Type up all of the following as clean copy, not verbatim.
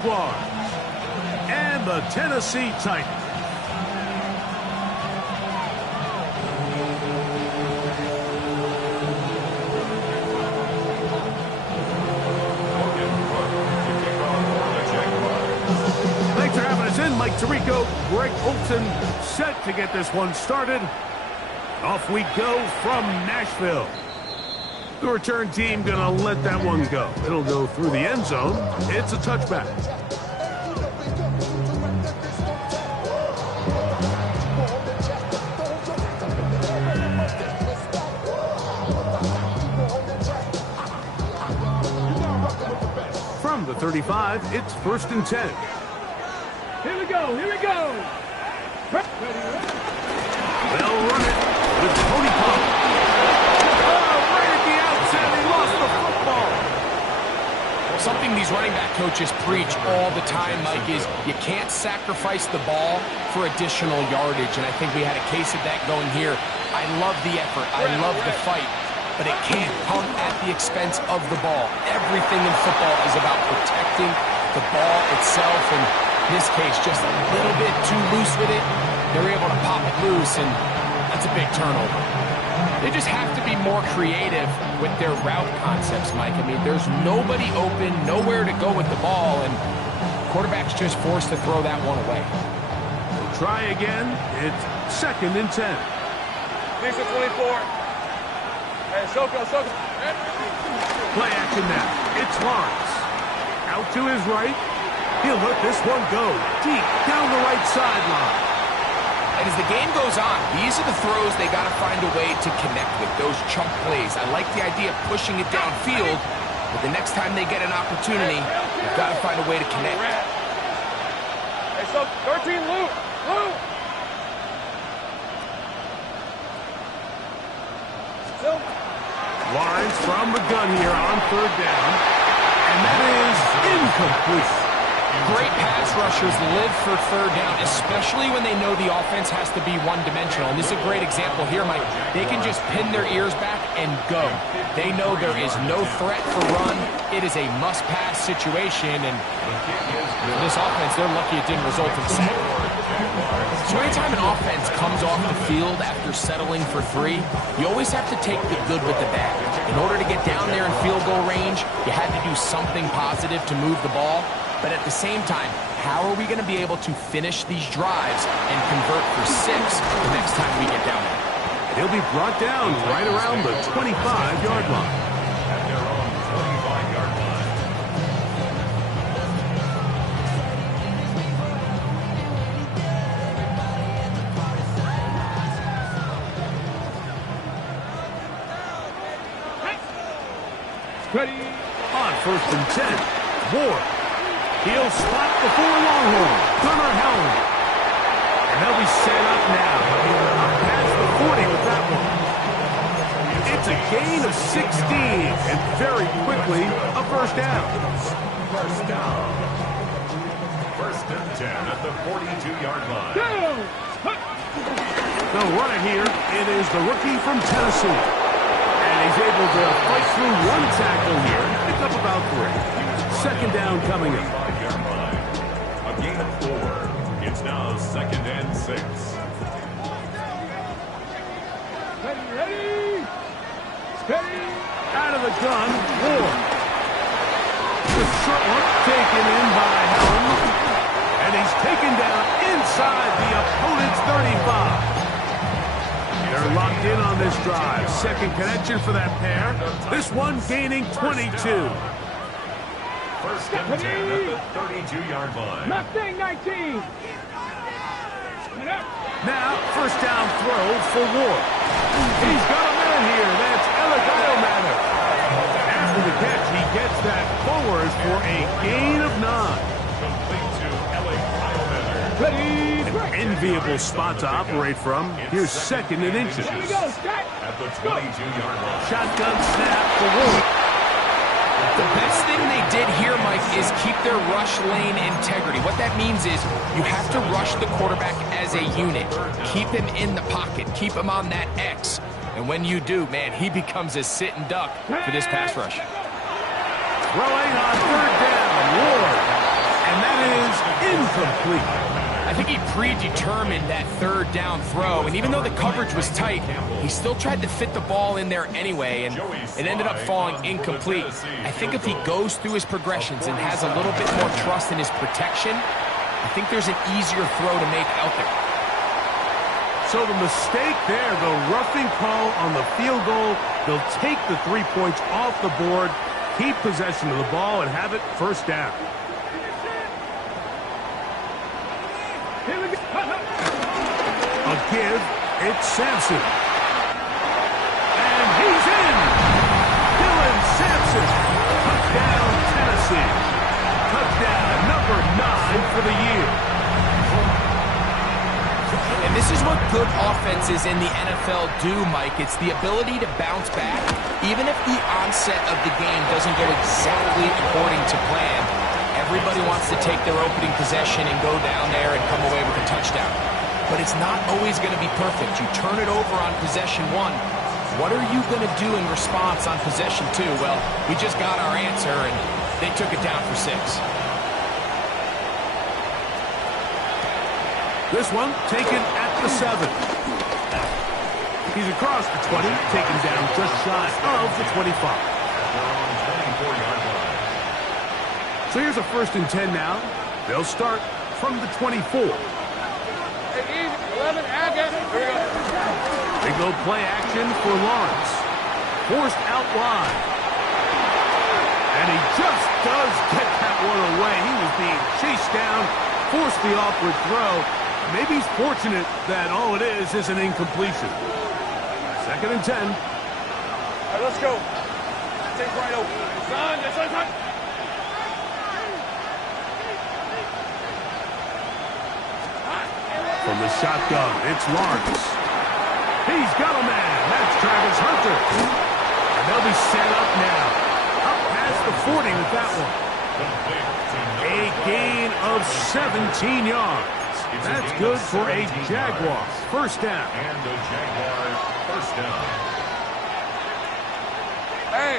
Jaguars and the Tennessee Titans. Thanks for having us in. Mike Tirico, Greg Olson set to get this one started. Off we go from Nashville. The return team gonna let that one go. It'll go through the end zone. It's a touchback. From the 35, it's 1st and 10. Here we go, here we go. They'll run it with Tony Pollard. Something these running back coaches preach all the time, Mike, is you can't sacrifice the ball for additional yardage, and I think we had a case of that going here. I love the effort. I love the fight, but it can't come at the expense of the ball. Everything in football is about protecting the ball itself, and in this case, just a little bit too loose with it. They're able to pop it loose, and that's a big turnover. They just have to be more creative with their route concepts, Mike. I mean, there's nobody open, nowhere to go with the ball, and quarterback's just forced to throw that one away. We'll try again. It's 2nd and 10. Here's the 24. Hey, Soko. Play action now. It's Lawrence. Out to his right. He'll let this one go deep down the right sideline. And as the game goes on, these are the throws they got to find a way to connect with, those chunk plays. I like the idea of pushing it downfield, but the next time they get an opportunity, you've got to find a way to connect. Hey, so 13, Lou. Lawrence from the gun here on 3rd down, and that is incomplete. Great pass rushers live for 3rd down, especially when they know the offense has to be one-dimensional. And this is a great example here, Mike. They can just pin their ears back and go. They know there is no threat for run. It is a must-pass situation, and for this offense, they're lucky it didn't result in a sack. So anytime an offense comes off the field after settling for 3, you always have to take the good with the bad. In order to get down there in field goal range, you had to do something positive to move the ball. But at the same time, how are we going to be able to finish these drives and convert for 6 the next time we get down there? He'll be brought down right around the 25-yard line. At their own 25-yard line. Ready on 1st and 10. Ward. He'll spot the 4 Longhorn. Gunnar Helm. And they'll be set up now. Past the 40 with that one. It's a gain of 16. And very quickly, a 1st down. 1st down. 1st and 10 at the 42-yard line. They'll run it here. It is the rookie from Tennessee. And he's able to fight through 1 tackle here. Pick up about 3. 2nd down coming up. A gain of 4. It's now 2nd and 6. Ready. Steady. Out of the gun, Ward. The short one taken in by Helm. And he's taken down inside the opponent's 35. They're locked in on this drive. 2nd connection for that pair. This one gaining 22. 1st and 10 at the 32-yard line. Mustang 19. Now, 1st down throw for Ward. He's got a man here. That's Alec Eilmaner. After the catch, he gets that forward for a gain of 9. Complete to Alec Eilmaner. Ready. An enviable spot to operate from. Here's 2nd and inches. Here we go, Scott. At the 22-yard line. Shotgun snap for Ward. The best thing they did here, Mike, is keep their rush lane integrity. What that means is you have to rush the quarterback as a unit. Keep him in the pocket. Keep him on that X. And when you do, man, he becomes a sitting duck for this pass rush. Throwing on 3rd down, Ward. And incomplete. I think he predetermined that third down throw, and even though the coverage was tight, he still tried to fit the ball in there anyway, and it ended up falling incomplete. I think if he goes through his progressions and has a little bit more trust in his protection, I think there's an easier throw to make out there. So the mistake there, the roughing call on the field goal, they'll take the 3 points off the board, keep possession of the ball, and have it first down. A give, it's Sampson. And he's in! Dylan Sampson. Touchdown, Tennessee. Touchdown number 9 for the year. And this is what good offenses in the NFL do, Mike. It's the ability to bounce back, even if the onset of the game doesn't go exactly according to plan. Everybody wants to take their opening possession and go down there and come away with a touchdown. But it's not always going to be perfect. You turn it over on possession 1. What are you going to do in response on possession 2? Well, we just got our answer, and they took it down for 6. This one taken at the 7. He's across the 20, taken down just shy of the 25. So here's a 1st and 10 now. They'll start from the 24. Hey, 11, again. Here we go. They go play action for Lawrence. Forced out wide. And he just does get that one away. He was being chased down, forced the awkward throw. Maybe he's fortunate that all it is an incompletion. 2nd and 10. All right, let's go. Take right open. Son, yes, son. From the shotgun, it's Lawrence. He's got a man. That's Travis Hunter. And they'll be set up now. Up past the 40 with that one. A gain of 17 yards. That's good for a Jaguar. First down. And the Jaguars first down. Hey.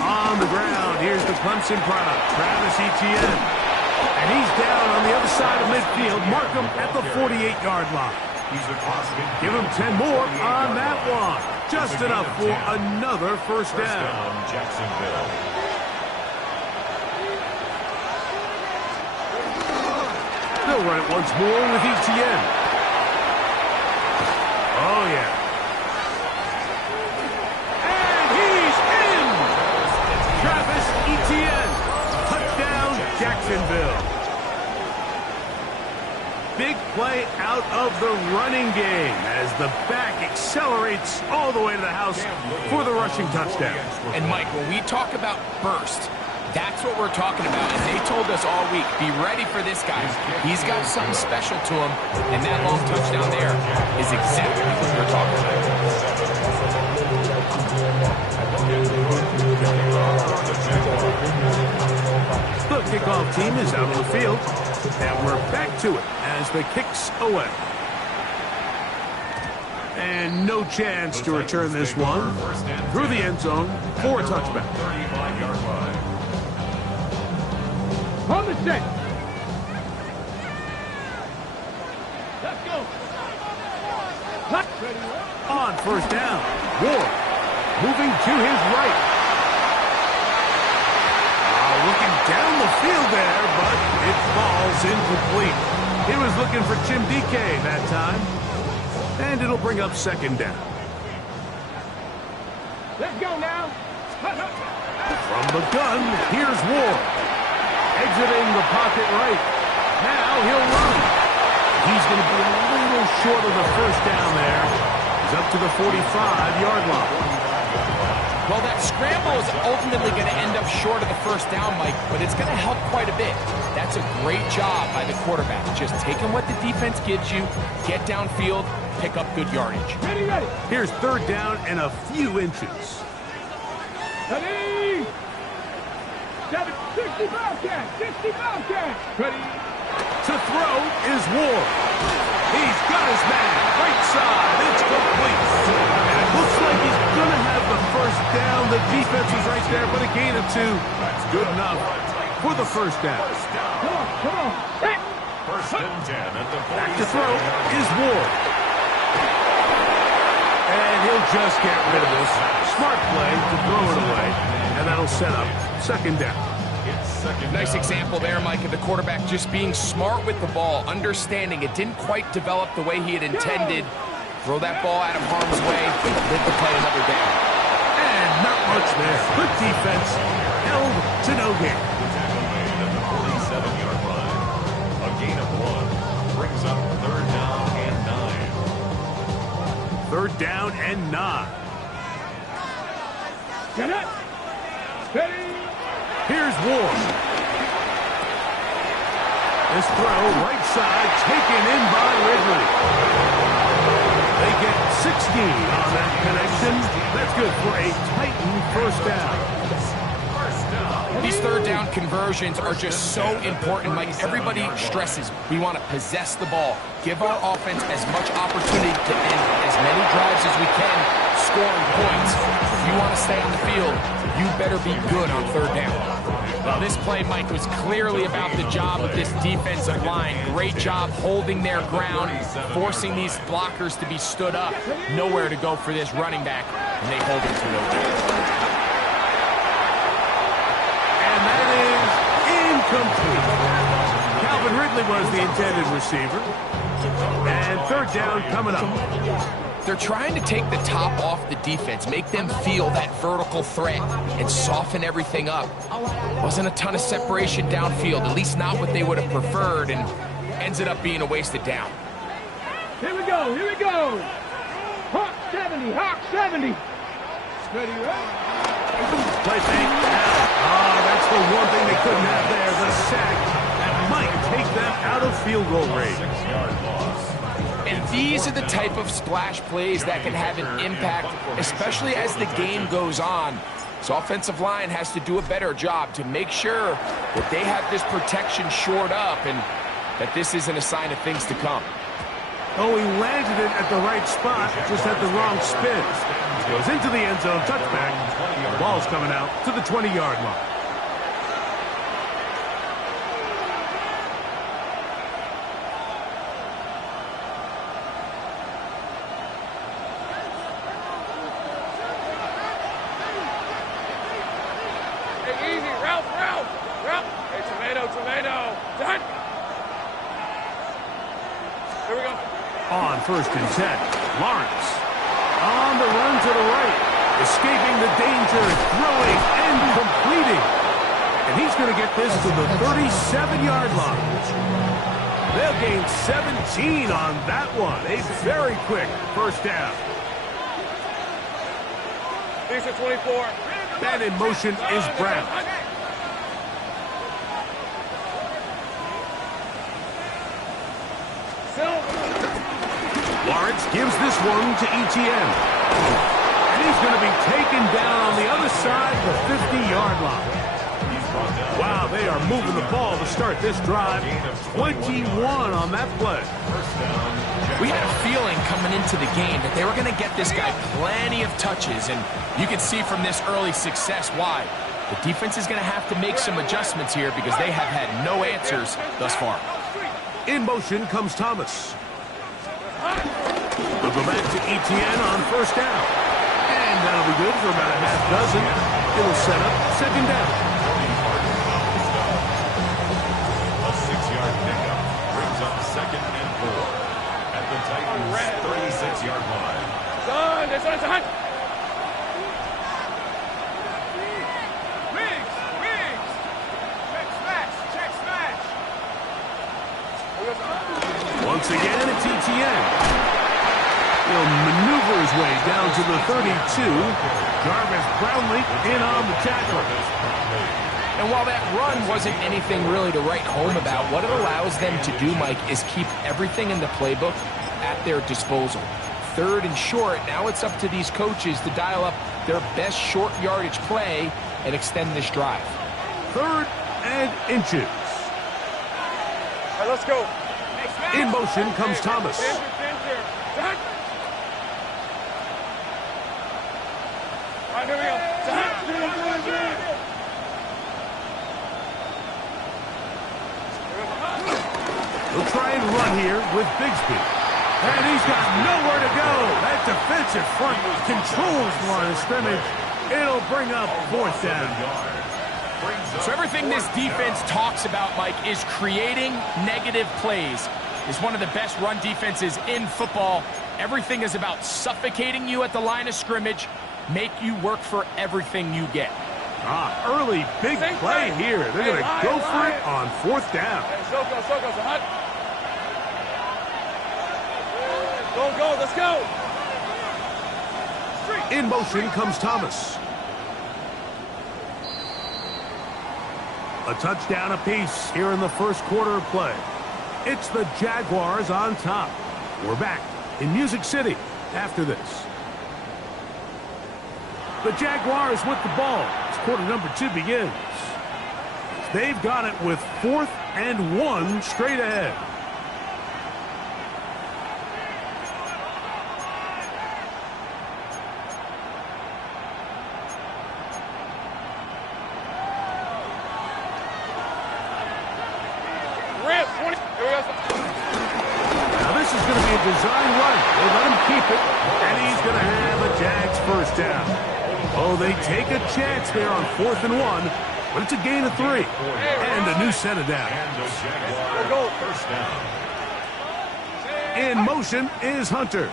On the ground, here's the Clemson product, Travis Etienne. And he's down on the other side of midfield. Mark him at the 48-yard line. Give him 10 more on that one. Just enough for another first down. Jacksonville. They'll run it once more with Etienne. Oh, yeah. And he's in! Travis Etienne. Touchdown, Jacksonville. Big play out of the running game as the back accelerates all the way to the house for the rushing touchdown. And, Mike, when we talk about burst, that's what we're talking about. And they told us all week, be ready for this guy. He's got something special to him, and that long touchdown there is exactly what we're talking about. The kickoff team is out on the field, and we're back to it as the kick's away. And no chance to return this one through the end zone for a touchback. 35-yard line. Hold the set. Let's go. On first down, Ward moving to his right. Looking down the field there, but it falls incomplete. He was looking for Jim DK that time. And it'll bring up 2nd down. Let's go now. From the gun, here's Ward. Exiting the pocket right. Now he'll run. He's going to be a little short of the first down there. He's up to the 45-yard line. Well, that scramble is ultimately going to end up short of the first down, Mike, but it's going to help quite a bit. That's a great job by the quarterback. Just taking what the defense gives you, get downfield, pick up good yardage. Ready, ready. Here's 3rd down and a few inches. Ready. 60 Bobcat. 60 Bobcat. Ready. To throw is Ward. He's got his man. Right side. It's complete. And it looks like he's going to have the first down. The defense is right there, but a gain of 2. That's good enough for the first down. Come on. First and 10 at the 47. Back to throw is Ward. And he'll just get rid of this. Smart play to throw it away. And that'll set up second down. Nice example there, Mike, of the quarterback just being smart with the ball, understanding it didn't quite develop the way he had intended. Throw that ball out of harm's way, hit the play another down. And not much there. Good defense. Held to no gain. At the 47-yard line. A gain of 1 brings up third down and 9. Third down and 9. Get it. Steady. Here's Ward. This throw, right side, taken in by Ridley. They get 16 on that connection. That's good for a Titan first down. These third down conversions are just so important, Mike. Everybody stresses we want to possess the ball, give our offense as much opportunity to end as many drives as we can, scoring points. If you want to stay on the field, you better be good on third down. Well, this play, Mike, was clearly about the job of this defensive line. Great job holding their ground, forcing these blockers to be stood up. Nowhere to go for this running back, and they hold him to no gain. And that is incomplete. Calvin Ridley was the intended receiver. And third down coming up. They're trying to take the top off the defense, make them feel that vertical threat, and soften everything up. Wasn't a ton of separation downfield, at least not what they would have preferred, and ended up being a wasted down. Here we go. Here we go. Hawk 70. Hawk 70. Steady, right? Play fake. That's the one thing they couldn't have there, the sack that might take them out of field goal range. 6-yard loss. And these are the type of splash plays that can have an impact, especially as the game goes on. So offensive line has to do a better job to make sure that they have this protection shored up and that this isn't a sign of things to come. Oh, he landed it at the right spot, just had the wrong spin. Goes into the end zone, touchback. The ball's coming out to the 20-yard line. On first and 10, Lawrence on the run to the right, escaping the danger, throwing and completing. And he's going to get this to the 37-yard line. They'll gain 17 on that one. A very quick first down. Here's a 24. And in motion is Brown. Lawrence gives this one to ETN. And he's going to be taken down on the other side, the 50-yard line. Wow, they are moving the ball to start this drive. 21 on that play. We had a feeling coming into the game that they were going to get this guy plenty of touches, and you can see from this early success why. The defense is going to have to make some adjustments here because they have had no answers thus far. In motion comes Thomas. They'll go back to ETN on first down. And that'll be good for about a half dozen. It'll set up second down. A 6-yard pickup brings up second and 4 at the Titans' 36-yard line. Done. It's on. Once again, it's ETN. He'll maneuver his way down to the 32. Jarvis Brownlee in on the tackle. And while that run wasn't anything really to write home about, what it allows them to do, Mike, is keep everything in the playbook at their disposal. Third and short, now it's up to these coaches to dial up their best short yardage play and extend this drive. Third and inches. All right, let's go. In motion comes Thomas. Done. All right, here we go. He'll try and run here with Bigsby. And he's got nowhere to go. That defensive front controls the line of scrimmage. It'll bring up 4th down. So everything this defense talks about, Mike, is creating negative plays. It's one of the best run defenses in football. Everything is about suffocating you at the line of scrimmage, make you work for everything you get. Early big play here. They're going to go for it on 4th down. Go, let's go. In motion comes Thomas. A touchdown apiece here in the first quarter of play. It's the Jaguars on top. We're back in Music City after this. The Jaguars with the ball as quarter number 2 begins. They've got it with 4th and 1 straight ahead. Design run. They let him keep it, and he's going to have a Jags 1st down. Oh, they take a chance there on 4th and 1, but it's a gain of 3 and a new set of downs. In motion is Hunter.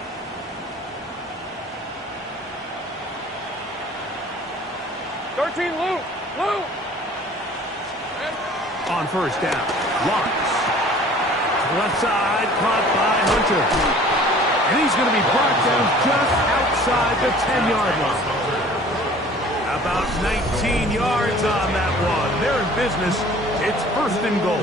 Luke. On 1st down, Lawrence. Left side, caught by Hunter. And he's going to be brought down just outside the 10-yard line. About 19 yards on that one. They're in business. It's 1st and goal.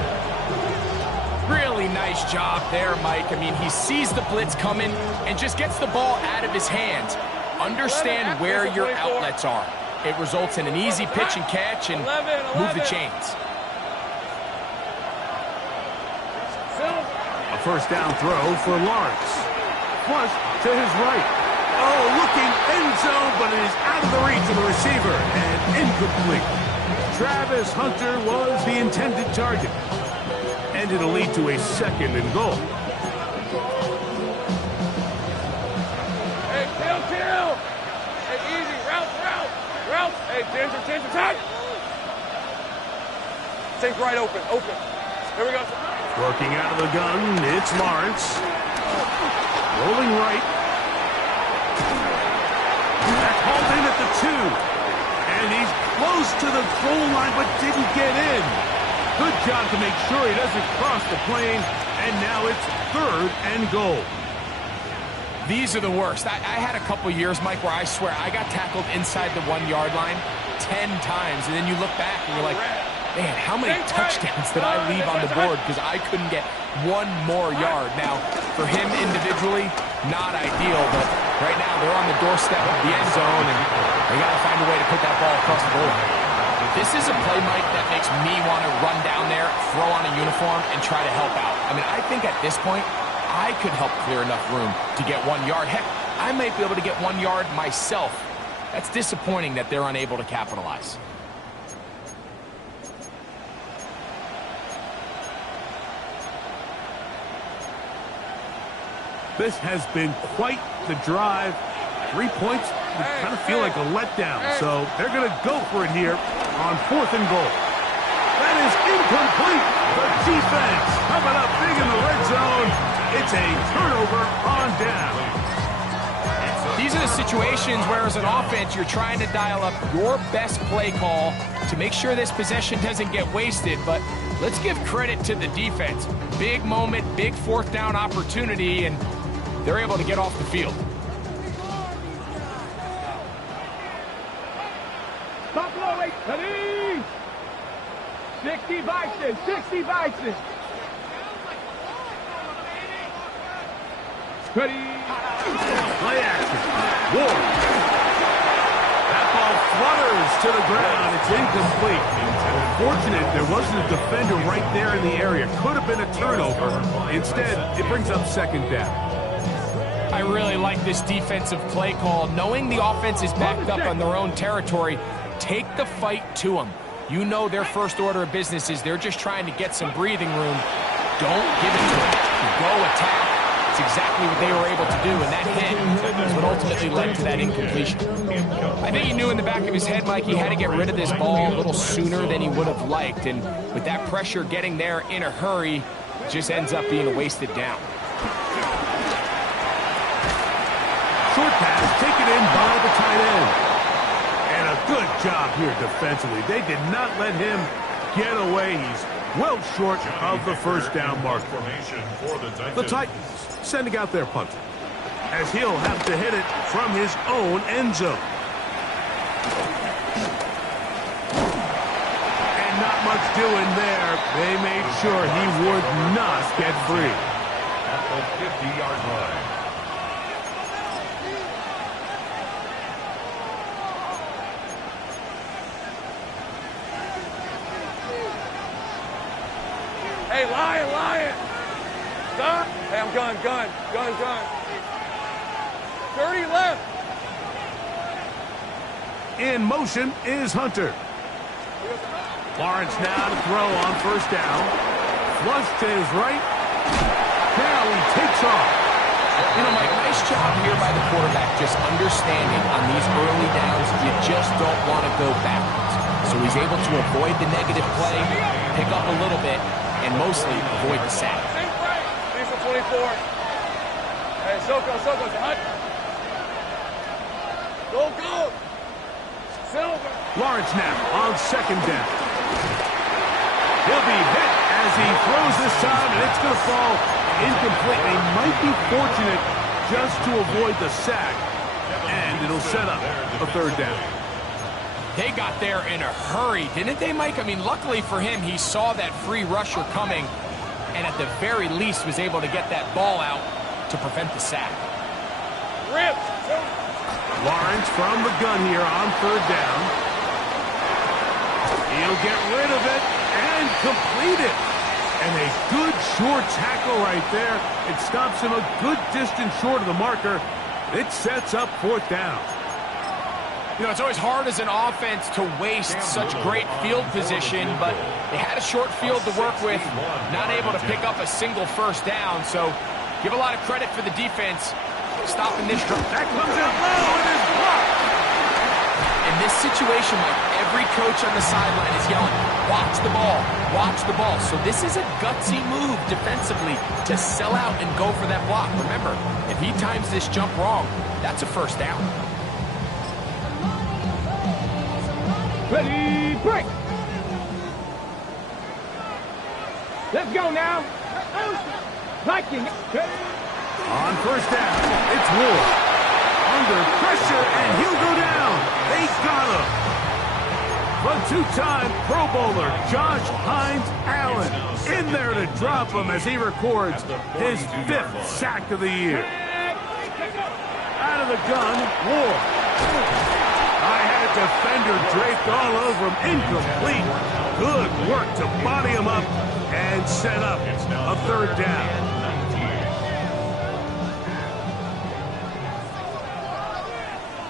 Really nice job there, Mike. I mean, he sees the blitz coming and just gets the ball out of his hands. Understand where your outlets are. It results in an easy pitch and catch and move the chains. A 1st down throw for Lawrence. Flush to his right. Oh, looking end zone, but it is out of the reach of the receiver and incomplete. Travis Hunter was the intended target. And it'll lead to a 2nd and goal. Hey, chill. Hey, easy. Route. Hey, change your time. Take right open. Here we go. Working out of the gun, it's Lawrence. Rolling right. That's hauled in at the 2. And he's close to the goal line, but didn't get in. Good job to make sure he doesn't cross the plane. And now it's 3rd and goal. These are the worst. I had a couple years, Mike, where I swear I got tackled inside the 1-yard line 10 times. And then you look back and you're like, man, how many touchdowns did I leave on the board because I couldn't get 1 more yard? Now, for him individually, not ideal, but right now they're on the doorstep of the end zone, and they got to find a way to put that ball across the goal. This is a play, Mike, that makes me want to run down there, throw on a uniform, and try to help out. I mean, I think at this point, I could help clear enough room to get 1 yard. Heck, I might be able to get 1 yard myself. That's disappointing that they're unable to capitalize. This has been quite the drive. 3 points would kind of feel like a letdown. So they're going to go for it here on 4th and goal. That is incomplete. The defense coming up big in the red zone. It's a turnover on down. These are the situations where as an offense you're trying to dial up your best play call to make sure this possession doesn't get wasted. But let's give credit to the defense. Big moment, big 4th down opportunity, and they're able to get off the field. Buffalo 8, ready? 60 Bison. Ready? Play action. Ward. That ball flutters to the ground. It's incomplete. Fortunate there wasn't a defender right there in the area. Could have been a turnover. Instead, it brings up 2nd down. I really like this defensive play call. Knowing the offense is backed up on their own territory, take the fight to them. You know their first order of business is they're just trying to get some breathing room. don't give it to him. You go attack. It's exactly what they were able to do, and that hit is what ultimately led to that incompletion. I think he knew in the back of his head, Mike, he had to get rid of this ball a little sooner than he would have liked, and with that pressure getting there in a hurry, it just ends up being a wasted down. Short pass taken in by the tight end. And a good job here defensively. They did not let him get away. He's well short of the first down marker. The Titans sending out their punter, as he'll have to hit it from his own end zone. And not much doing there. They made sure he would not get free. At the 50-yard line. Hey, Lion! Gun! Hey, I'm gun. 30 left! In motion is Hunter. Lawrence now to throw on first down. Flush to his right. Now he takes off. You know, Mike, nice job here by the quarterback, just understanding on these early downs, you just don't want to go backwards. So he's able to avoid the negative play, pick up a little bit, and mostly avoid the sack. He's a 24. Hey, Soko, Hunt. Go! Silver. Lawrence now on second down. He'll be hit as he throws this time, and it's going to fall incomplete. They might be fortunate just to avoid the sack, and it'll set up a third down. They got there in a hurry, didn't they, Mike? I mean, luckily for him, he saw that free rusher coming, and at the very least was able to get that ball out to prevent the sack. Rip. Lawrence from the gun here on third down. He'll get rid of it and complete it. And a good short tackle right there. It stops him a good distance short of the marker. It sets up fourth down. You know, it's always hard as an offense to waste such great field position, but they had a short field to work with, not able to pick up a single first down. So give a lot of credit for the defense stopping this drive. That comes out low and is blocked. In this situation, Mike, every coach on the sideline is yelling, watch the ball. So this is a gutsy move defensively to sell out and go for that block. Remember, if he times this jump wrong, that's a first down. Ready, break! Let's go now! Viking! On first down, it's Ward. Under pressure, and he'll go down. They got him. The two-time Pro Bowler, Josh Hines Allen, in there to drop him as he records his 5th sack of the year. Out of the gun, Ward. I had a defender draped all over him, incomplete. Good work to body him up and set up a third down.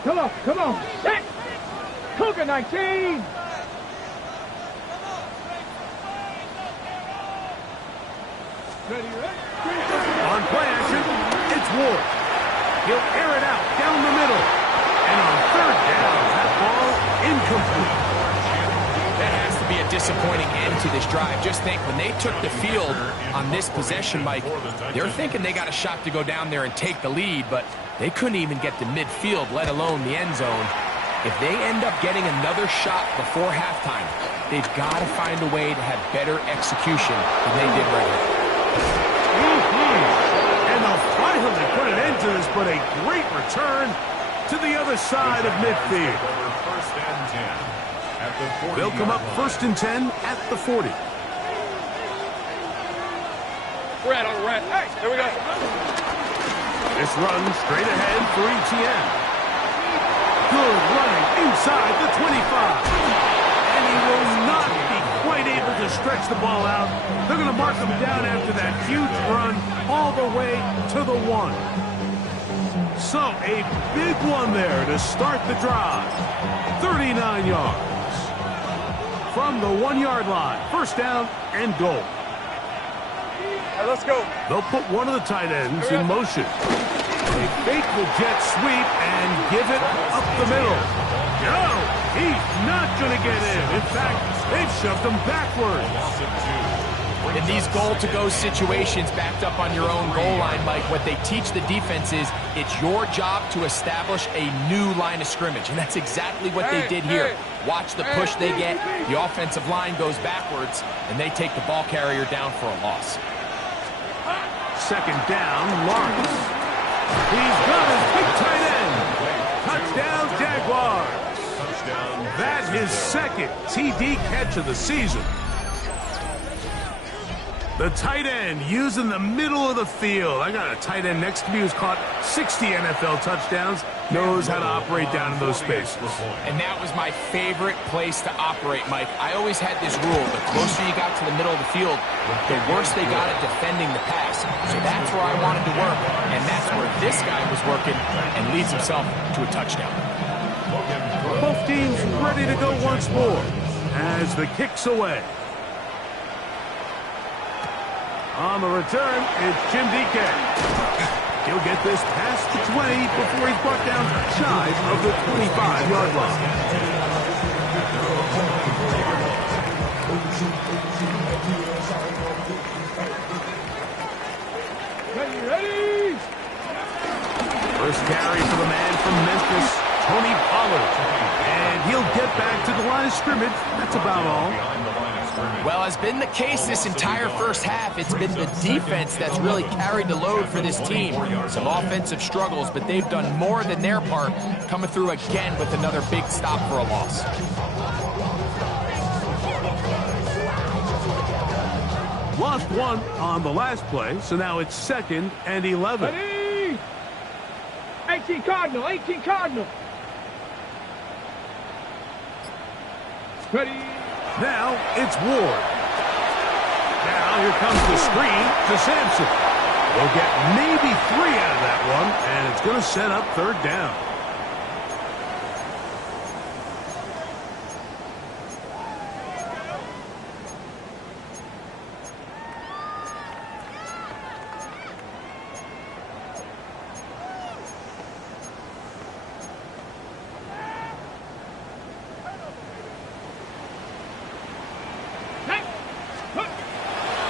Come on! Set! Cougar 19! On play action, it's Ward. He'll air it out down the middle. And on third down, that ball incomplete. That has to be a disappointing end to this drive. Just think, when they took the field on this possession, Mike, they're thinking they got a shot to go down there and take the lead, but they couldn't even get to midfield, let alone the end zone. If they end up getting another shot before halftime, they've got to find a way to have better execution than they did right now. And they'll finally put an end to this, but a great return to the other side of midfield. First and 10 at the 40. They'll come up first and 10 at the 40. Red on the red. Hey, there we go. This run straight ahead for ETN. Good running inside the 25. And he will not be quite able to stretch the ball out. They're going to mark him down after that huge run all the way to the 1. So a big one there to start the drive. 39 yards. From the 1-yard line. First down and goal. let's go. They'll put one of the tight ends in motion. They fake the jet sweep and give it up the middle. No, he's not going to get in. In fact, they've shoved him backwards. In these goal-to-go situations backed up on your own goal line, Mike, what they teach the defense is it's your job to establish a new line of scrimmage, and that's exactly what they did here. Watch the push they get. The offensive line goes backwards, and they take the ball carrier down for a loss. Second down, Lawrence. He's got his big tight end. Touchdown, Jaguars. That's his second TD catch of the season. The tight end using the middle of the field. I got a tight end next to me who's caught 60 NFL touchdowns, knows how to operate down in those spaces. And that was my favorite place to operate, Mike. I always had this rule. The closer you got to the middle of the field, the worse they got at defending the pass. So that's where I wanted to work, and that's where this guy was working and leads himself to a touchdown. Both teams ready to go once more as the kick's away. On the return, it's Jim DK. He'll get this past the 20 before he's brought down shy of the 25-yard line. Ready? First carry for the man from Memphis, Tony Pollard. And he'll get back to the line of scrimmage. That's about all. Well, as been the case this entire first half, it's been the defense that's really carried the load for this team. Some offensive struggles, but they've done more than their part, coming through again with another big stop for a loss. Lost one on the last play, so now it's 2nd and 11. Ready? 18 Cardinal, 18 Cardinal. Ready? Now it's Ward. Now here comes the screen to Sampson. We'll get maybe 3 out of that one, and it's going to set up 3rd down.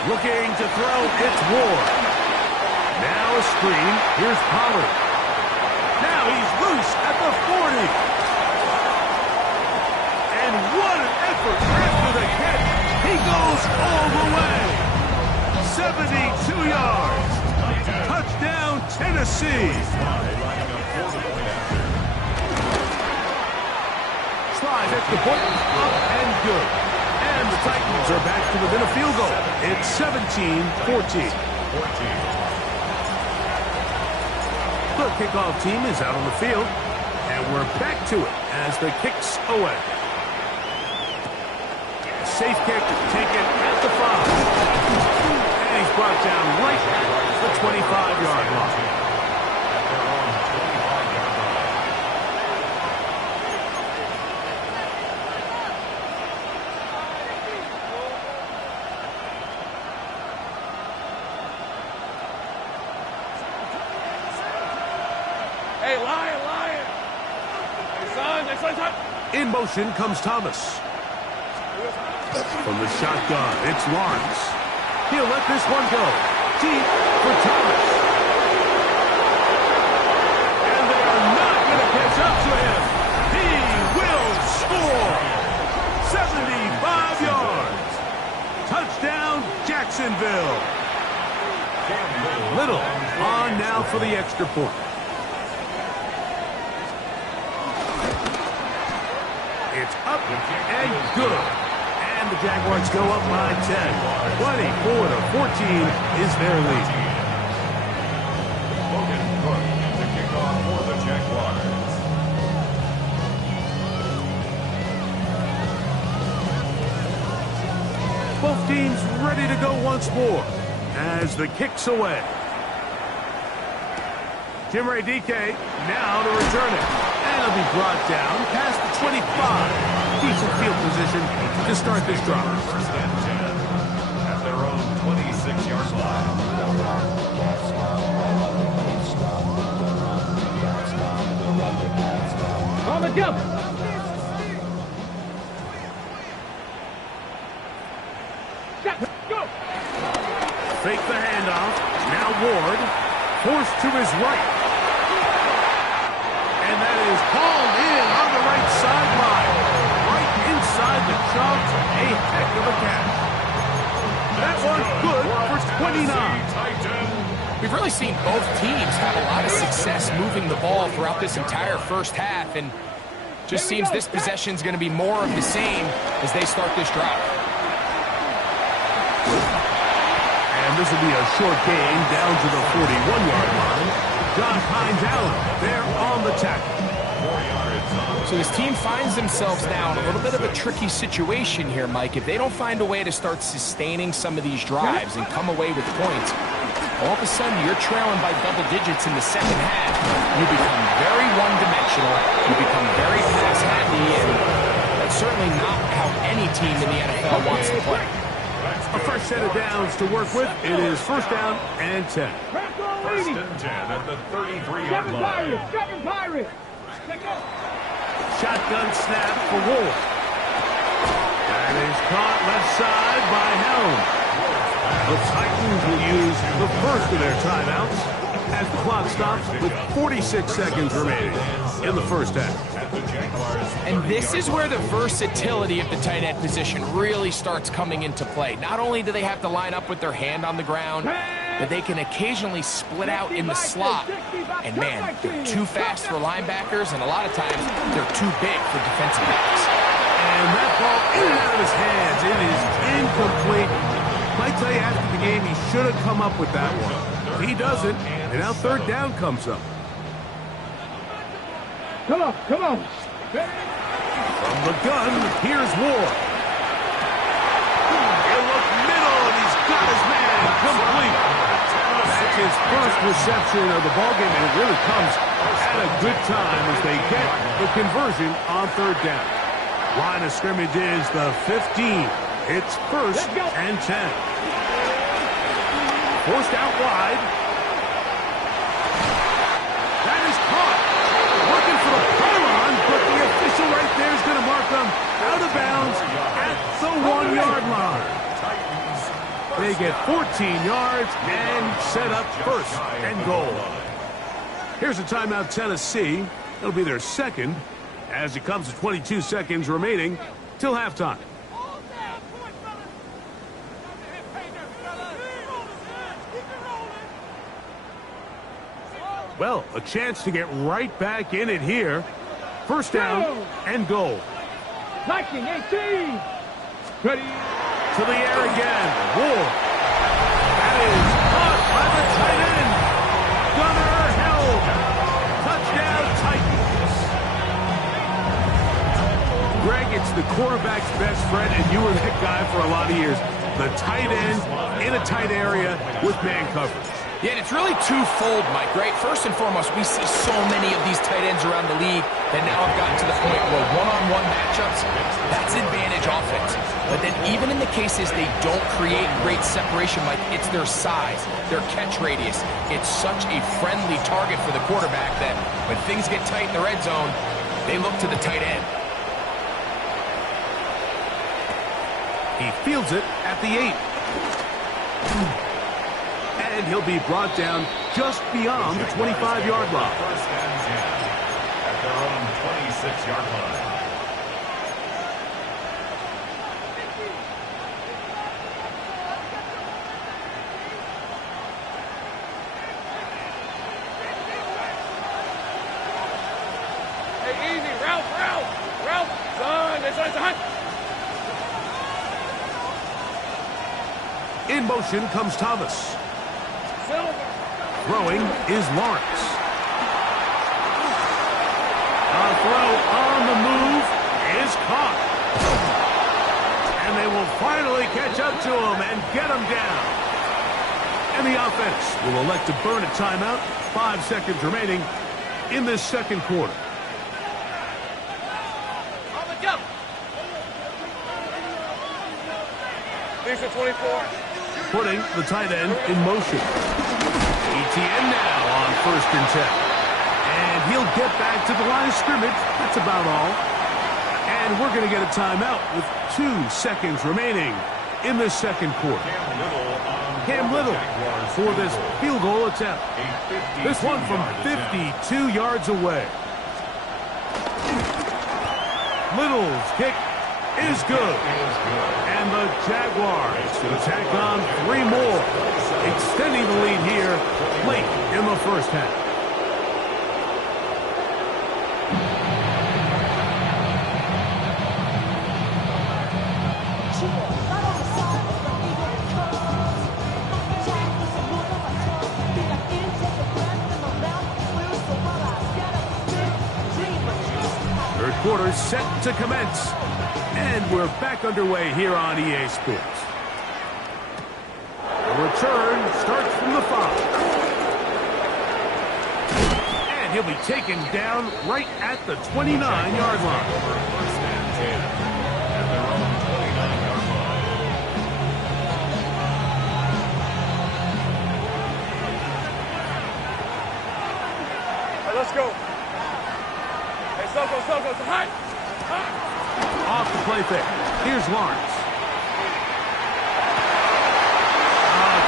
Looking to throw, it's Ward. Now a screen, here's Pollard. Now he's loose at the 40. And what an effort after the catch. He goes all the way. 72 yards. Touchdown, Tennessee. Slide at the point, up and good. And the Titans are back to within a field goal. It's 17-14. The kickoff team is out on the field, and we're back to it as the kick's away. Safe kick taken at the 5. And he's brought down right at the 25-yard line. Hey, Lion! Hey, son, In motion comes Thomas. From the shotgun, it's Lawrence. He'll let this one go. Deep for Thomas. And they are not going to catch up to him. He will score. 75 yards. Touchdown, Jacksonville. Little on now for the extra point. It's up and good. And the Jaguars go up by 10. 24-14 is their lead. Logan Cook to kick off for the Jaguars. Both teams ready to go once more as the kick's away. Jim DK now to return it. And it'll be brought down past the 25. Decent field position to start this drive. First and 10 at their own 26-yard line. the jump. Go. Fake the handoff. Now Ward. Forced to his right. And that is hauled in on the right sideline. Right inside the chalk. A heck of a catch. That was good for 29. We've really seen both teams have a lot of success moving the ball throughout this entire first half, and just seems this possession's going to be more of the same as they start this drive. And this will be a short gain down to the 41-yard line. Josh Hines Allen there on the tackle. So this team finds themselves now in a little bit of a tricky situation here, Mike. If they don't find a way to start sustaining some of these drives and come away with points, all of a sudden you're trailing by double digits in the second half. You become very one-dimensional. You become very pass-happy, and that's certainly not how any team in the NFL wants to play. A fresh set of downs to work with. It is first down and 10. First and 10 at the 33-yard line. Seven Pirates. Shotgun snap for Wolf. That is caught left side by Helm. The Titans will use the first of their timeouts as the clock stops with 46 seconds remaining in the first half. And this is where the versatility of the tight end position really starts coming into play. Not only do they have to line up with their hand on the ground, but they can occasionally split out in the slot. And man, they're too fast for linebackers, and a lot of times they're too big for defensive backs. And that ball in and out of his hands. It is incomplete. I tell you, after the game, he should have come up with that one. He doesn't, and now third down comes up. Come on, come on. From the gun, here's Ward. He'll look middle, and he's got his man complete. That's his first reception of the ballgame, and it really comes at a good time as they get the conversion on third down. Line of scrimmage is the 15. It's first and 10. Forced out wide. That is caught. Looking for the pylon, but the official right there is going to mark them out of bounds at the 1-yard line. They get 14 yards and set up first and goal. Here's a timeout, Tennessee. It'll be their second as it comes to 22 seconds remaining till halftime. Well, a chance to get right back in it here. First down and goal. Lightning 18. Ready to the air again. Ward. That is caught by the tight end. Gunnar held. Touchdown Titans. Greg, it's the quarterback's best friend, and you were that guy for a lot of years. The tight end in a tight area with man coverage. Yeah, and it's really twofold, Mike, right? First and foremost, we see so many of these tight ends around the league that now have gotten to the point where one-on-one matchups, that's advantage offense. But then even in the cases they don't create great separation, Mike, it's their size, their catch radius. It's such a friendly target for the quarterback that when things get tight in the red zone, they look to the tight end. He fields it at the 8. And he'll be brought down just beyond the 25-yard line. First and 10 at their own 26-yard line. Hey, easy, Ralph, son, this one's a hunt. In motion comes Thomas. Throwing is Lawrence. A throw on the move is caught. And they will finally catch up to him and get him down. And the offense will elect to burn a timeout. 5 seconds remaining in this second quarter. On the jump. These are 24. Putting the tight end in motion. ETN now on first and 10. And he'll get back to the line of scrimmage. That's about all. And we're going to get a timeout with 2 seconds remaining in the second quarter. Cam Little for this field goal attempt. This one from 52 yards away. Little's kick is good. And the Jaguars going to tack on 3 more, extending the lead here late in the first half. Third quarter set to commence. And we're back underway here on EA Sports. The return starts from the 5. And he'll be taken down right at the 29-yard line. First and 10 at their own 29-yard line. Hey, let's go. Hey, Soko, hot. Off the play fake. Here's Lawrence.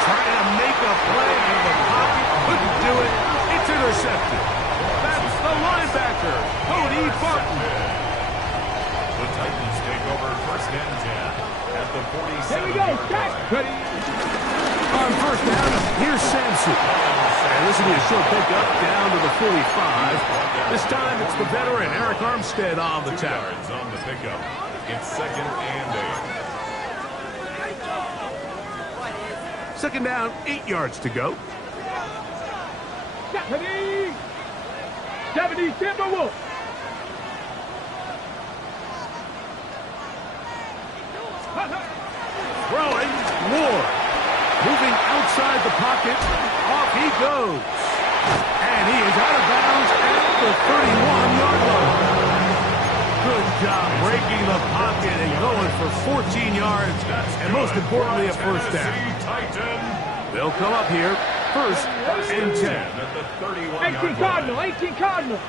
Trying to make a play in the pocket. Couldn't do it. It's intercepted. That's the linebacker, Cody Barton. The Titans take over first and 10 at the 47. Here we go. Check. Ready. On first down, here's Sampson. And this will be a short pickup down to the 45. This time it's the veteran Eric Armstead on the 2 tackle. yards on the pickup. It's second and 8. Second down, 8 yards to go. Ready. 70 Timberwolves. Throwing, Ward. Moving outside the pocket. Off he goes. And he is out of bounds at the 31-yard line. Good job breaking the pocket and going for 14 yards. And most importantly, a first down. They'll come up here first and 10. At the 31-yard 18 Cardinal. 18 Cardinal.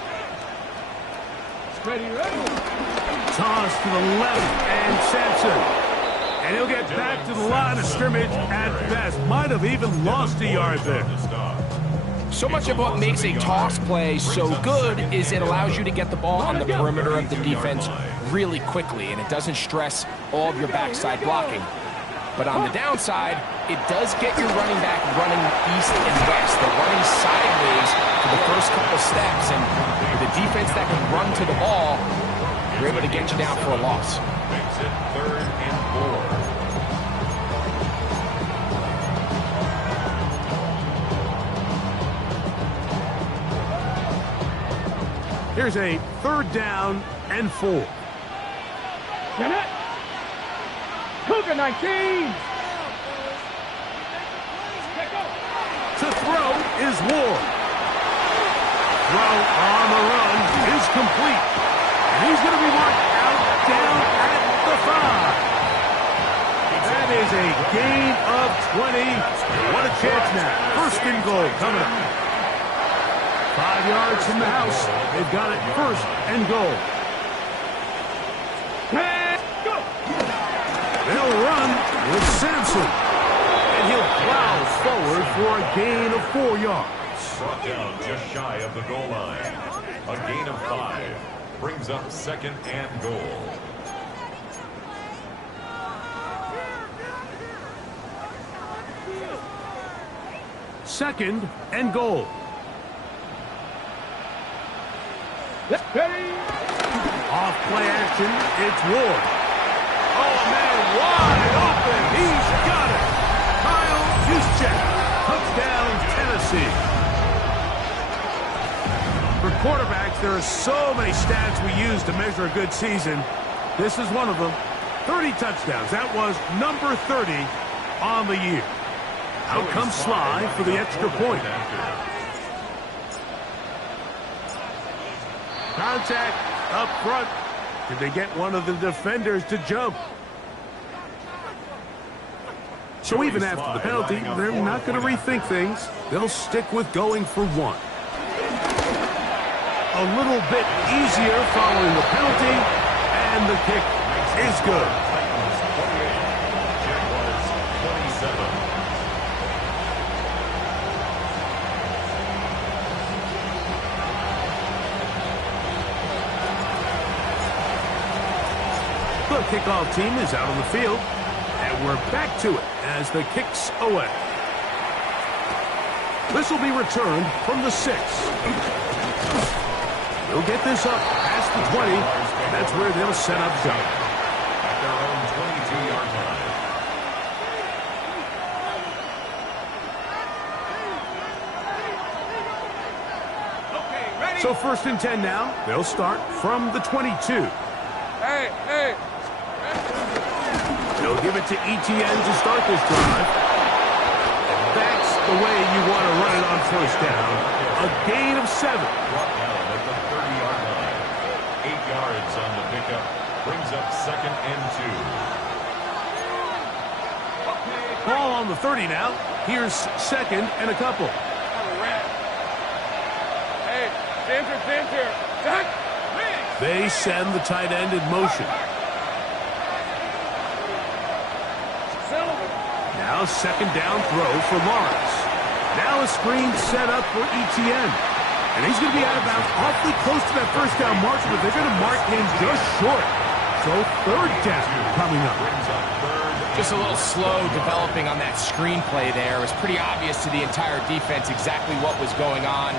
Ready. Toss to the left and Sampson. And he'll get back to the line of scrimmage at best. Might have even lost a yard there. So much of what makes a toss play so good is it allows you to get the ball on the perimeter of the defense really quickly, and it doesn't stress all of your backside blocking. But on the downside, it does get your running back running east and west. They're running sideways for the first couple steps, and with a defense that can run to the ball, you're able to get you down for a loss. Makes it third and 4. Here's a third down and 4. Get it. Cougar 19. To throw is Ward. Throw on the run is complete. And he's going to be marked out down at the 5. That is a gain of 20. What a chance now. First and goal coming up. 5 yards from the house. They've got it first and goal. They'll run with Sampson. And he'll plow forward for a gain of 4 yards. Brought down just shy of the goal line. A gain of 5. Brings up second and goal. Second and goal. Ready. Off play action, it's Ward. Oh, man, wide open. He's got it. Kyle Juszczyk. Touchdown, Tennessee. For quarterbacks, there are so many stats we use to measure a good season. This is one of them. 30 touchdowns. That was number 30 on the year. Out comes Sly for the extra point. Contact up front. Did they get one of the defenders to jump? So even after the penalty, they're not going to rethink things. They'll stick with going for 1. a little bit easier following the penalty, and the kick is good. Titans 28, Jaguars 27. The kickoff team is out on the field, and we're back to it as the kick's away. This will be returned from the 6. They'll get this up past the 20. That's where they'll set up shop. At their own 22-yard line. So 1st and 10 now. They'll start from the 22. Hey. They'll give it to ETN to start this drive. And that's the way you want to run it on 1st down. A gain of 7. Brought down at the 30-yard line. 8 yards on the pickup. Brings up 2nd and 2. Ball on the 30 now. Here's 2nd and a couple. Hey, center. Duck. They send the tight end in motion. Now 2nd down throw for Lawrence. Now a screen set up for ETN. And he's going to be out of bounds awfully close to that 1st down marker, but they're going to mark him just short. So 3rd down coming up. Just a little slow developing on that screenplay there. It was pretty obvious to the entire defense exactly what was going on.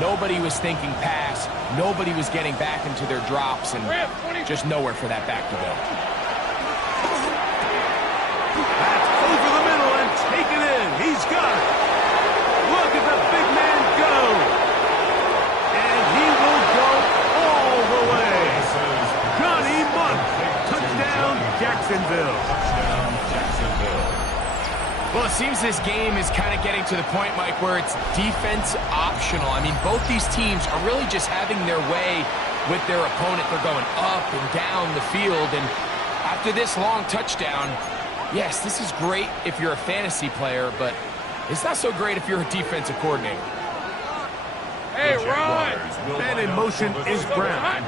Nobody was thinking pass. Nobody was getting back into their drops, and just nowhere for that back to go. That's over the middle and taken in. He's got it. Look at the big man go. And he will go all the way. Johnny Munt. Touchdown, Jacksonville. Well, it seems this game is kind of getting to the point, Mike, where it's defense optional. I mean, both these teams are really just having their way with their opponent. They're going up and down the field, and after this long touchdown, yes, this is great if you're a fantasy player, but it's not so great if you're a defensive coordinator. Hey, Ron! Man in motion is Brown.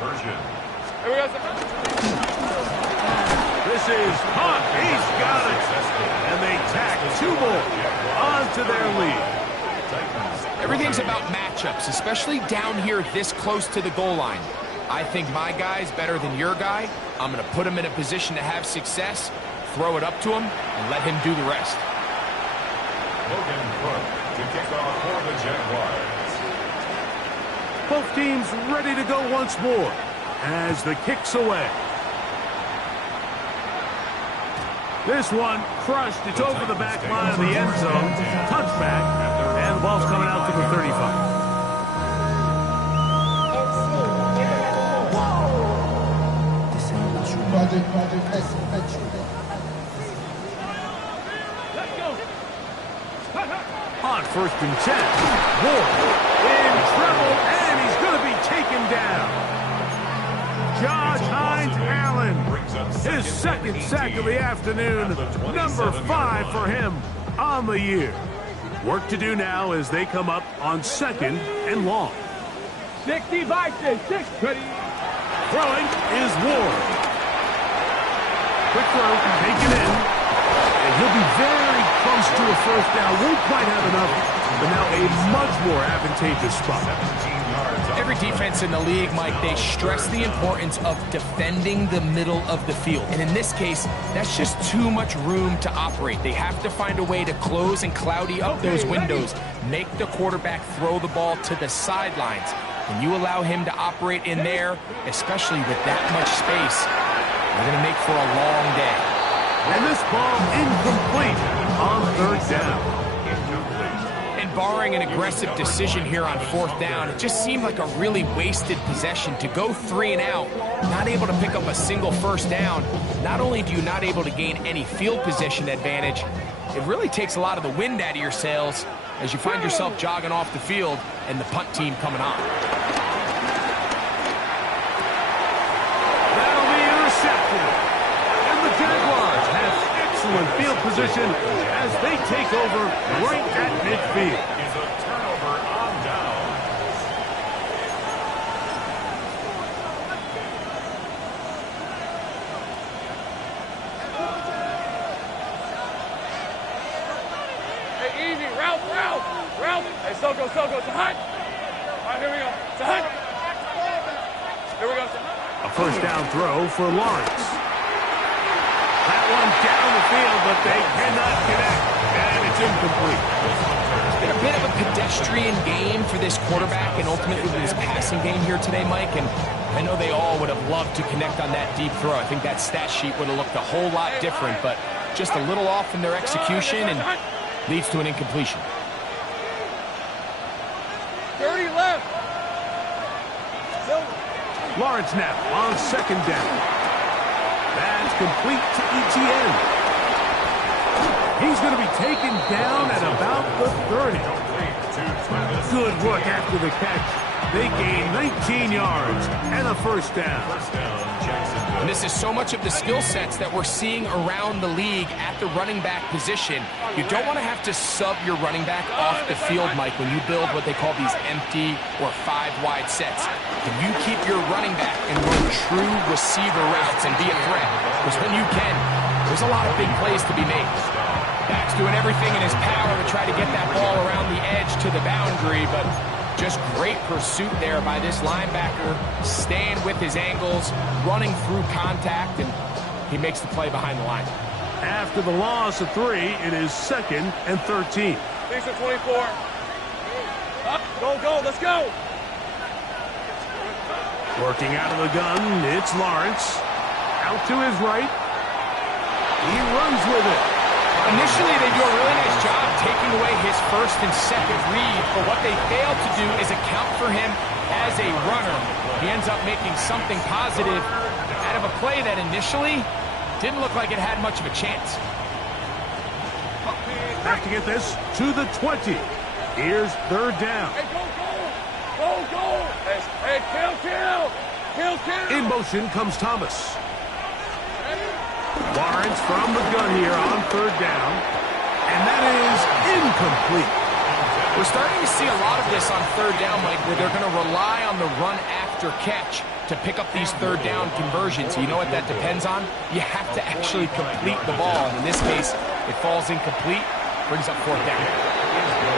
This is Hunt. He's got it. And they tack 2 more onto their lead. Everything's about matchups, especially down here this close to the goal line. I think my guy's better than your guy. I'm going to put him in a position to have success, throw it up to him, and let him do the rest. Logan Brooke to kick off for the Jaguars. Both teams ready to go once more as the kick's away. This one crushed. It's over the back line of the end zone. Touchback. And the ball's coming out to the 35. On 1st and 10. Ward in trouble, and he's going to be taken down. Josh Hines Allen, his 2nd sack of the afternoon, number 5 for him on the year. Work to do now as they come up on 2nd and long. 60 vices, 6. Throwing is Ward. Quick throw, taken in, and he'll be very close to a 1st down. Won't quite have enough, but now a much more advantageous spot. Every defense in the league, Mike, they stress the importance of defending the middle of the field. And in this case, that's just too much room to operate. They have to find a way to close and cloudy up those windows, make the quarterback throw the ball to the sidelines. When you allow him to operate in there, especially with that much space, you're going to make for a long day. And this ball incomplete on 3rd down. And barring an aggressive decision here on 4th down, it just seemed like a really wasted possession to go 3 and out, not able to pick up a single 1st down. Not only do you not able to gain any field position advantage, it really takes a lot of the wind out of your sails as you find yourself jogging off the field and the punt team coming on. That'll be intercepted. And the Jaguars have excellent field position as they take over right at midfield. Is a turnover on down. easy. Route. Hey, Soko. It's a hut. All right, here we go. It's a hut. Here we go. A first down throw for Lawrence. That one down the field, but they cannot connect, and it's incomplete. It's been a bit of a pedestrian game for this quarterback and ultimately this passing game here today, Mike, and I know they all would have loved to connect on that deep throw. I think that stat sheet would have looked a whole lot different, but just a little off in their execution and leads to an incompletion. 30 left. Lawrence now on second down. That's complete to Etienne. He's going to be taken down at about the 30. Good work after the catch. They gain 19 yards and a first down. And this is so much of the skill sets that we're seeing around the league at the running back position. You don't want to have to sub your running back off the field, Mike, when you build what they call these empty or 5-wide sets. Can you keep your running back and run true receiver routes and be a threat? Because when you can, there's a lot of big plays to be made. Back's doing everything in his power to try to get that ball around the edge to the boundary, but just great pursuit there by this linebacker, staying with his angles, running through contact, and he makes the play behind the line. After the loss of 3, it is 2nd and 13. 6 of 24. Up, go, let's go. Working out of the gun, it's Lawrence. Out to his right. He runs with it. Initially, they do a really nice job taking away his first and second read, but what they fail to do is account for him as a runner. He ends up making something positive out of a play that initially didn't look like it had much of a chance. Have to get this to the 20. Here's 3rd down. Hey, go. Hey, kill. In motion comes Thomas. Lawrence from the gun here on 3rd down. And that is incomplete. We're starting to see a lot of this on 3rd down, Mike, where they're going to rely on the run after catch to pick up these 3rd down conversions. You know what that depends on? You have to actually complete the ball. And in this case, it falls incomplete, brings up 4th down.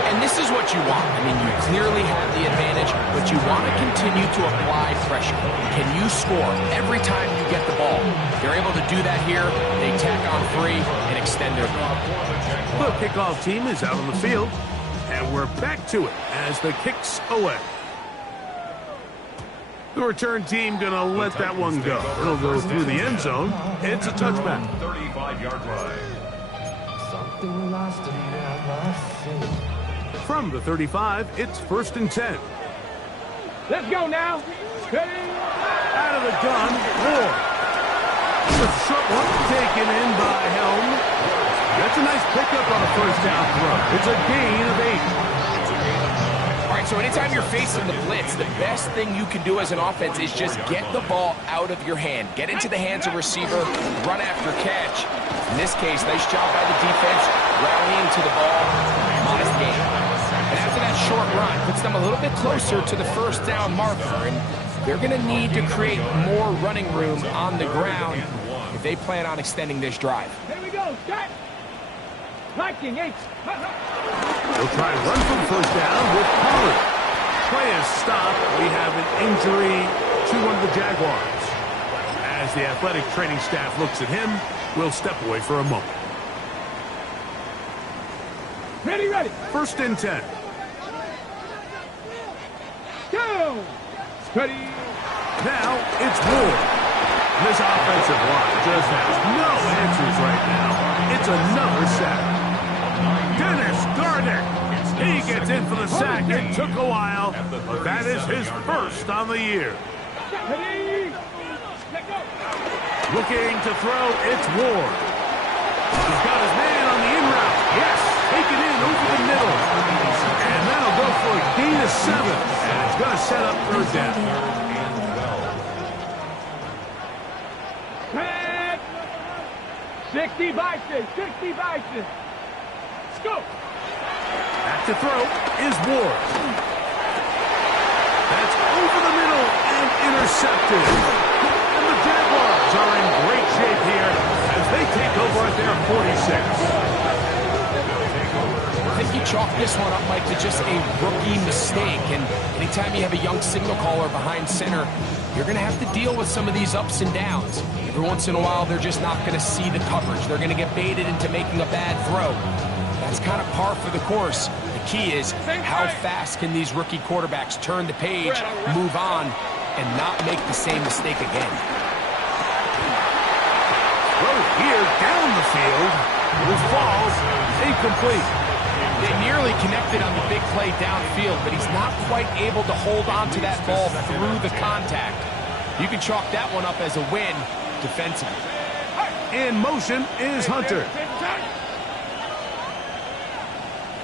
And this is what you want. I mean, you clearly have the advantage, but you want to continue to apply pressure. Can you score every time you get the ball? They're able to do that here. They tack on 3 and extend their lead. The kickoff team is out on the field, and we're back to it as the kick's away. The return team going to let that one go. It'll go through the end zone. It's a touchback. 35-yard line. From the 35, it's 1st and 10. Let's go now. Ready? Out of the gun, Moore. A short one taken in by Helm. That's a nice pickup on a first down throw. It's a gain of 8. All right, so anytime you're facing the blitz, the best thing you can do as an offense is just get the ball out of your hand. Get into the hands of receiver, run after catch. In this case, nice job by the defense, rallying to the ball, modest gain. And after that short run, puts them a little bit closer to the first down marker, and they're going to need to create more running room on the ground if they plan on extending this drive. Here we go. Start. Liking 8. They'll try and run from first down with Pollard. Play is stopped. We have an injury to one of the Jaguars. As the athletic training staff looks at him, we'll step away for a moment. Ready. 1st and 10. Go. Ready. Now it's Ward. This offensive line just has no answers right now. It's another sack. Dennis Garner. He gets in for the sack. It took a while, but that is his first on the year. Ready. Looking to throw, it's Ward. He's got his man on the in route. Yes, taken in over the middle. And that'll go for a gain of 7. And it's going to set up 3rd down. 60 Bison. Let's go. Back to throw is Ward. That's over the middle and intercepted. And the Jaguars are in great shape here as they take over at their 46. I think you chalk this one up, Mike, to just a rookie mistake. And anytime you have a young signal caller behind center, you're going to have to deal with some of these ups and downs. Every once in a while, they're just not going to see the coverage. They're going to get baited into making a bad throw. That's kind of par for the course. The key is how fast can these rookie quarterbacks turn the page, move on, and not make the same mistake again. Throw here down the field. This falls incomplete. They nearly connected on the big play downfield, but he's not quite able to hold on to that ball through the contact. You can chalk that one up as a win defensively. In motion is Hunter.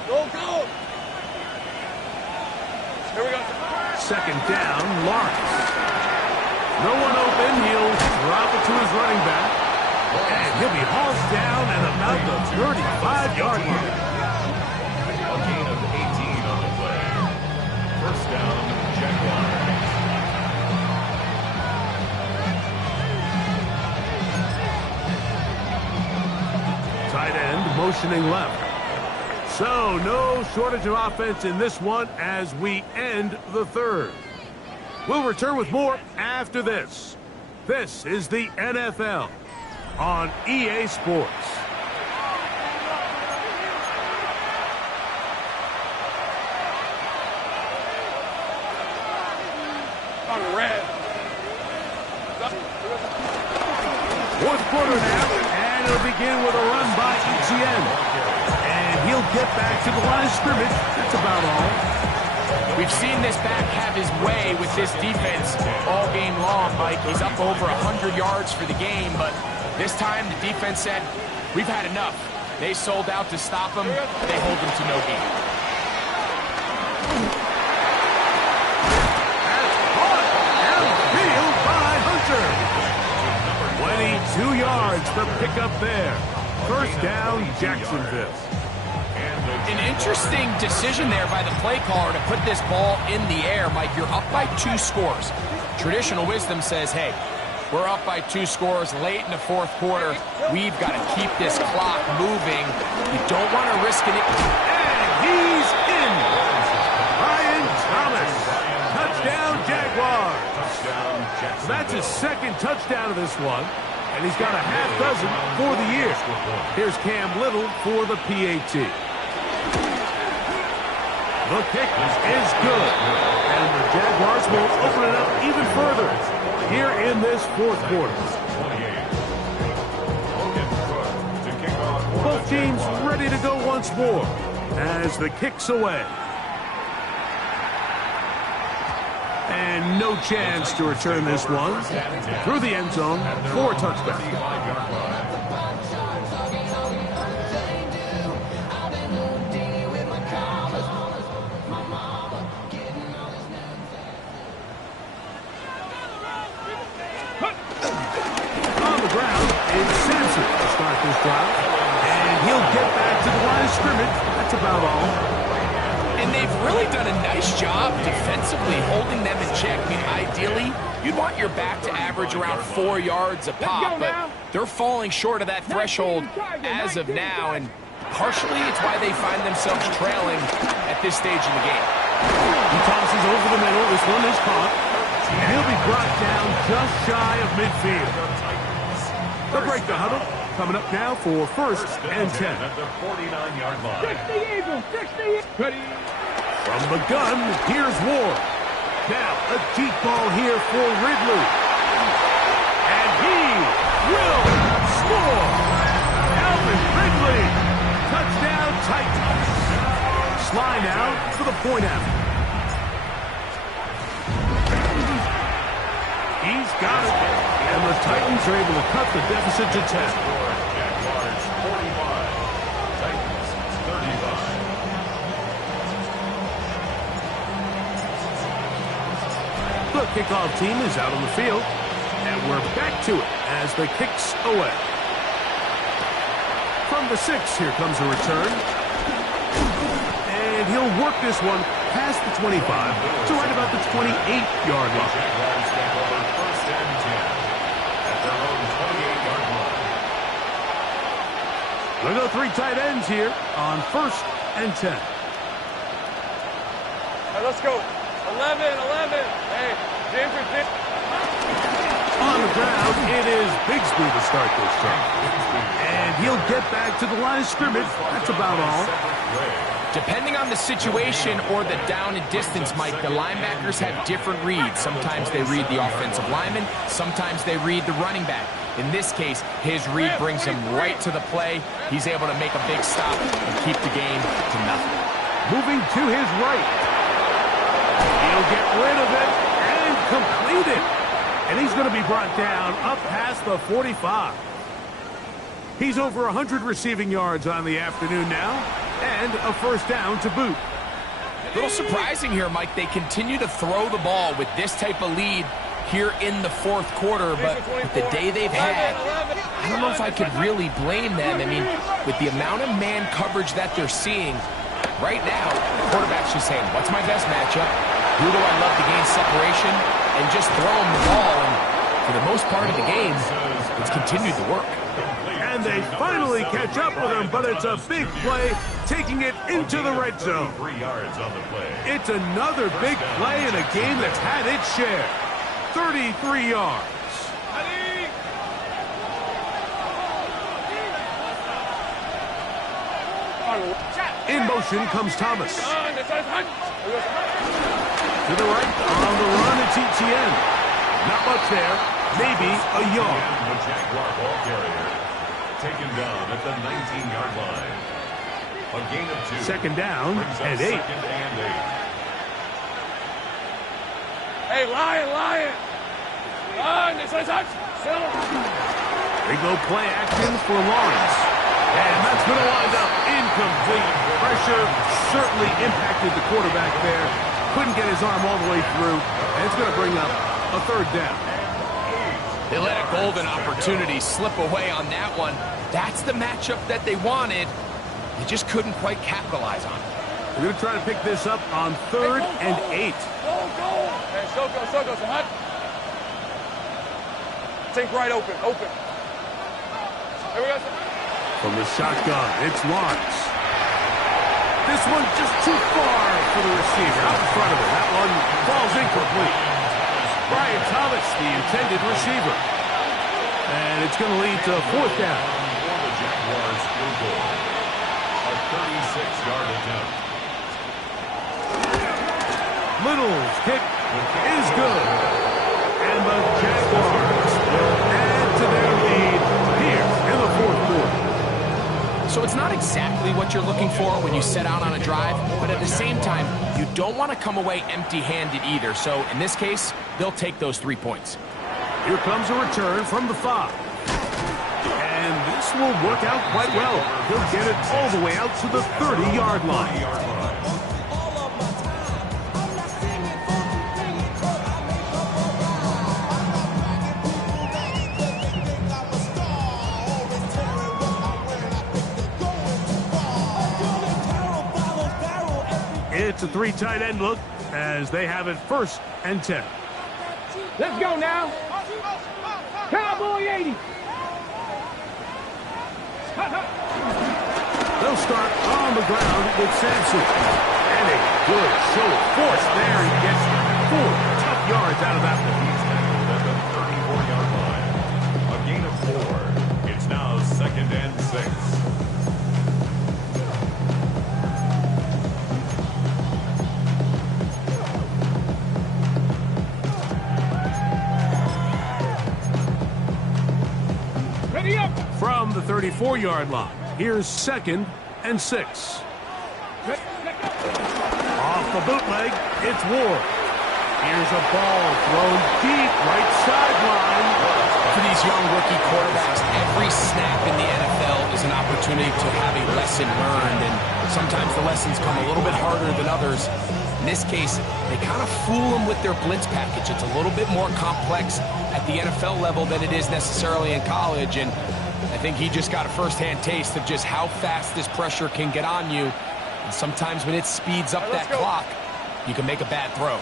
Go, go! Here we go. Second down, Lawrence. No one open. He'll drop it to his running back. And he'll be hauled down at about the 35-yard line. A gain of 18 on the play. First down, Jaguars. Tight end motioning left. So no shortage of offense in this one as we end the third. We'll return with more after this. This is the NFL on EA Sports. On red. Fourth quarter now, and it'll begin with a run by ETN. And he'll get back to the line of scrimmage. That's about all. We've seen this back have his way with this defense all game long, Mike. He's up over 100 yards for the game, but this time the defense said, we've had enough. They sold out to stop him. They hold him to no gain. That's caught downfield by Hunter. 22 yards for pickup there. First down, Jacksonville. An interesting decision there by the play caller to put this ball in the air. Mike, you're up by 2 scores. Traditional wisdom says, hey, we're up by 2 scores late in the fourth quarter. We've got to keep this clock moving. You don't want to risk it. And he's in. Ryan Thomas. Touchdown, Jaguars. So that's his second touchdown of this one. And he's got a half dozen for the year. Here's Cam Little for the PAT. The kick is good. And the Jaguars will open it up even further here in this fourth quarter. Both teams ready to go once more as the kick's away. And no chance to return this one through the end zone for a touchdown. On the ground is Sampson to start this drive. And he'll get back to the line of scrimmage. That's about all. And they've really done a nice job defensively holding them in check. I mean, ideally, you'd want your back to average around 4 yards a pop, but they're falling short of that threshold as of now, and partially it's why they find themselves trailing at this stage in the game. He tosses over the middle. This one is caught. And he'll be brought down just shy of midfield. They'll break the huddle. Coming up now for first and 10. At the 49-yard line. 60 Eagles, 60 Ready. From the gun, here's Ward. Now, a deep ball here for Ridley. And he will score. Alvin Ridley. Touchdown, Titans. Sly now for the point after. He's got it. And the Titans are able to cut the deficit to 10. Jaguars 45. Titans 35. The kickoff team is out on the field. And we're back to it as the kick's away. From the 6, here comes a return. And he'll work this one past the 25 to right about the 28-yard line. Jaguars take over first and 10 at their own 28-yard line. We'll go 3 tight ends here on first and 10. All right, let's go. 11. Hey, James or James. On the ground, it is Bigsby to start this drive. And he'll get back to the line of scrimmage. That's about all. Depending on the situation or the down and distance, Mike, the linebackers have different reads. Sometimes they read the offensive lineman. Sometimes they read the running back. In this case, his read brings him right to the play. He's able to make a big stop and keep the game to nothing. Moving to his right. He'll get rid of it and complete it. And he's going to be brought down up past the 45. He's over 100 receiving yards on the afternoon now, and a first down to boot. A little surprising here, Mike. They continue to throw the ball with this type of lead here in the fourth quarter, but with the day they've had, I don't know if I could really blame them. I mean, with the amount of man coverage that they're seeing, right now, the quarterback's just saying, what's my best matchup? Who do I love to gain separation? And just throw him the ball, and for the most part of the game, it's continued to work. And they finally catch up with him, but it's a big play, taking it into the red zone. 3 yards on the play. It's another big play in a game that's had its share. 33 yards. In motion comes Thomas. To the right, on the run, it's ETN. Not much there, maybe a yard. The Jaguar ball carrier taken down at the 19-yard line. A gain of 2. Second down and 8. Second and 8. Hey, Lion. They go play action for Lawrence. And that's going to wind up incomplete. Pressure certainly impacted the quarterback there. Couldn't get his arm all the way through. And it's going to bring up a third down. They let a golden opportunity slip away on that one. That's the matchup that they wanted. They just couldn't quite capitalize on it. They're going to try to pick this up on 3rd and 8. Go. Hey, so go. Hut. Think right open. Here we go. From the shotgun, it's Lawrence. This one just too far for the receiver. Out in front of him. That one falls incomplete. Brian Thomas, the intended receiver. And it's going to lead to a 4th down. For the Jaguars field goal. A 36-yard attempt. Little's kick is good. And the Jaguars will add to their lead here in the 4th quarter. So it's not exactly what you're looking for when you set out on a drive, but at the same time, you don't want to come away empty-handed either. So in this case, they'll take those 3 points. Here comes a return from the 5. And this will work out quite well. He'll get it all the way out to the 30-yard line. It's a 3 tight end look as they have it 1st and 10. Let's go now. Cowboy 80. They'll start on the ground with Sampson. And a good show of force there. He gets 4 tough yards out of that one. He's tackled at the 34-yard line. A gain of 4. It's now 2nd and 6. From the 34-yard line, here's 2nd and 6. Off the bootleg, it's Ward. Here's a ball thrown deep right sideline. For these young rookie quarterbacks, every snap in the NFL is an opportunity to have a lesson learned, and sometimes the lessons come a little bit harder than others. In this case, they kind of fool them with their blitz package. It's a little bit more complex at the NFL level than it is necessarily in college, and I think he just got a first-hand taste of just how fast this pressure can get on you. And sometimes when it speeds up that clock, you can make a bad throw.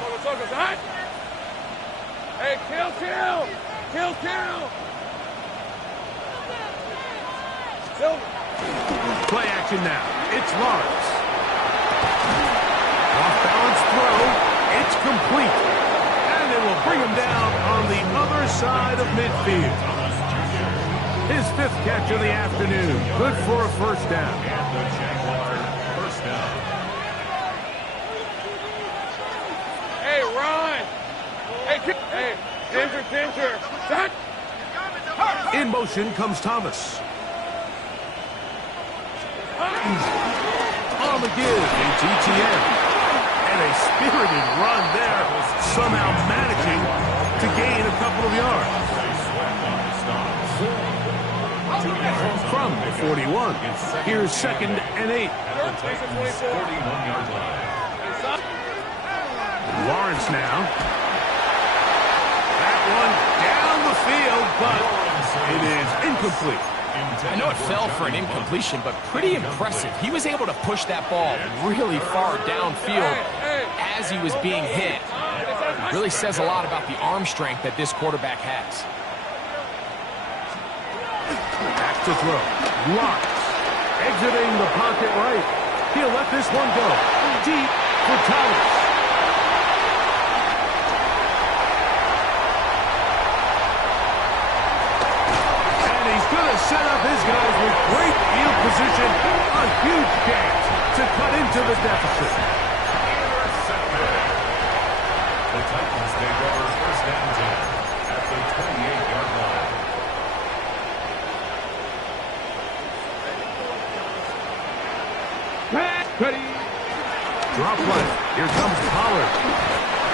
Hey, kill. Play action now. It's Lawrence. complete. And they will bring him down on the other side of midfield. His 5th catch of the afternoon. Good for a first down. And the Jaguars first down. Hey, Ron. Hey, Ginger. Set. In motion comes Thomas. On the give, ATTN. And a spirited run there, somehow managing to gain a couple of yards. From the 41, here's 2nd and 8. At the Titans' 31-yard line. Lawrence now. That one down the field, but it is incomplete. I know it fell for an incompletion, but pretty impressive. He was able to push that ball really far downfield as he was being hit. It really says a lot about the arm strength that this quarterback has. Back to throw. Lawrence exiting the pocket right. He'll let this one go. Deep for Thomas. Set up his guys with great field position. A huge chance to cut into the deficit. The Titans take over first down 10 at the 28-yard line. Ready. Drop play. Here comes Pollard.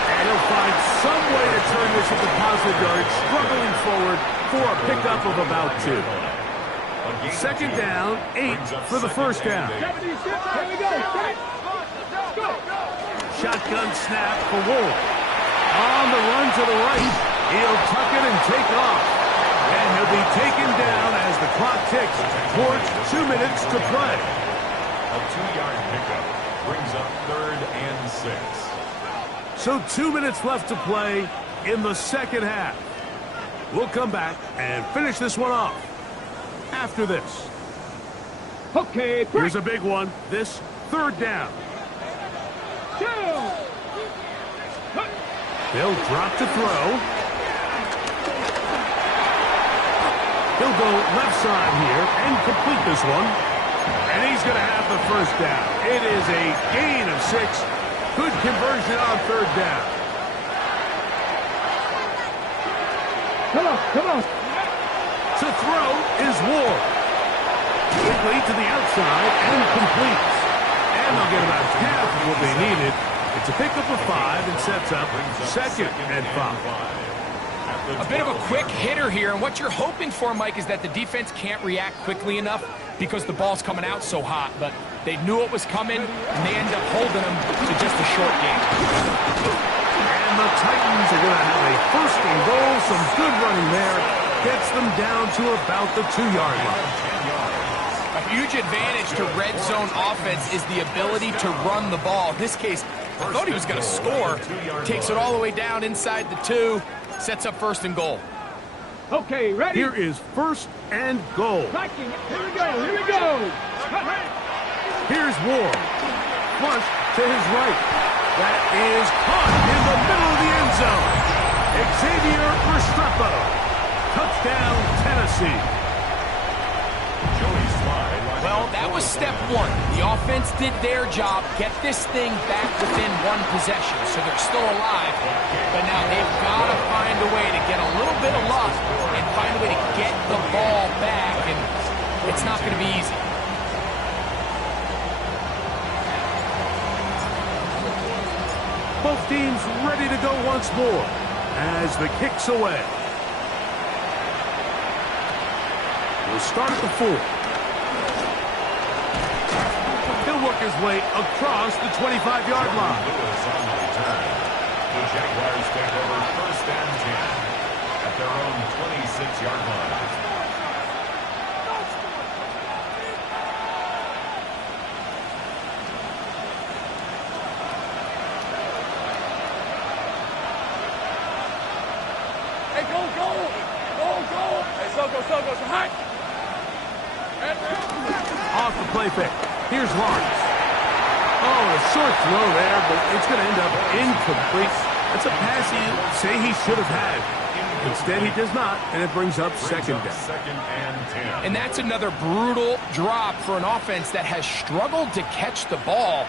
And he'll find some way to turn this into positive yards, struggling forward for a pickup of about 2. 2nd down, 8 for the first down. Shotgun snap for Wolf. On the run to the right. He'll tuck it and take off. And he'll be taken down as the clock ticks towards 2 minutes to play. A 2-yard pickup brings up 3rd and 6. So 2 minutes left to play in the second half. We'll come back and finish this one off after this. Okay, here's a big one. This 3rd down. They'll drop to throw. He'll go left side here and complete this one. And he's going to have the first down. It is a gain of 6. Good conversion on 3rd down. Come on. To throw is Ward. Quickly to the outside and completes. And they'll get about half of what they needed. It's a pickup of 5 and sets up 2nd and 5. A bit of a quick hitter here, and what you're hoping for, Mike, is that the defense can't react quickly enough because the ball's coming out so hot. But they knew it was coming, and they end up holding them to just a short game. And the Titans are going to have a 1st and goal. Some good running there. Gets them down to about the 2-yard line. A huge advantage to red zone offense is the ability to run the ball. In this case, I thought he was going to score. Takes it all the way down inside the 2. Sets up 1st and goal. Okay, ready? Here is 1st and goal. Here we go. Here's Ward. Flush to his right. That is caught in the middle of the end zone. Xavier Restrepo. Touchdown, Tennessee. Well, that was step 1. The offense did their job, get this thing back within 1 possession, so they're still alive. But now they've got to find a way to get a little bit of luck and find a way to get the ball back, and it's not going to be easy. Both teams ready to go once more as the kick's away. We'll start at the 4. He'll work his way across the 25-yard line. The Jaguars take over 1st and 10 at their own 26-yard line. Hey, go. Hey, Soko, hot. Off the play fake. Here's Lawrence. Oh, a a short throw there, but it's going to end up incomplete. That's a pass he say he should have had. Instead, he does not, and it brings up second down. Second and 10. And that's another brutal drop for an offense that has struggled to catch the ball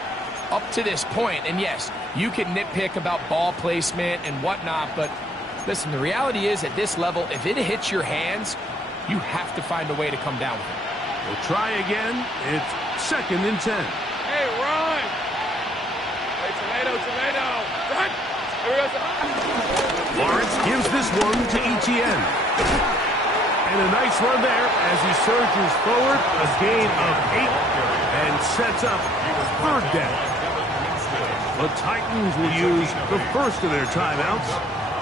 up to this point. And yes, you can nitpick about ball placement and whatnot, but listen, the reality is at this level, if it hits your hands, you have to find a way to come down with it. We'll try again. It's second and 10. Hey, run! Hey, tomato. Run! Here we go. Lawrence gives this one to Etienne. And a nice run there as he surges forward, a gain of 8, and sets up third down. The Titans will use the first of their timeouts.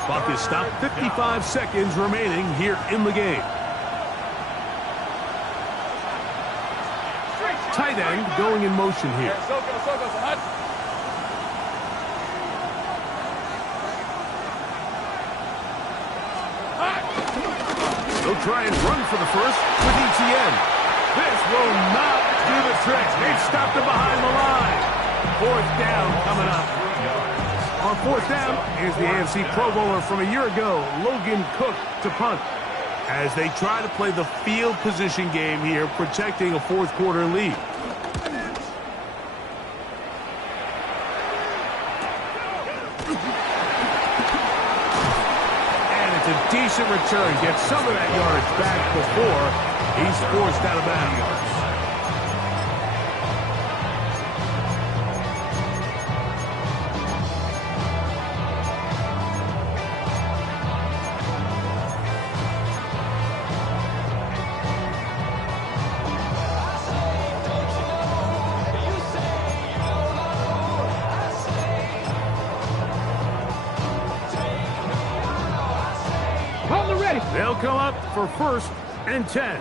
Clock is stopped, 55 seconds remaining here in the game. Tight end going in motion here. So go. Hut. They'll try and run for the first with Etienne. This will not do the trick. They've stopped him behind the line. Fourth down coming up. On fourth down, here's the AFC Pro Bowler from a year ago, Logan Cook, to punt. As they try to play the field position game here, protecting a fourth quarter lead. A decent return, gets some of that yardage back before he's forced out of bounds. They'll come up for first and 10.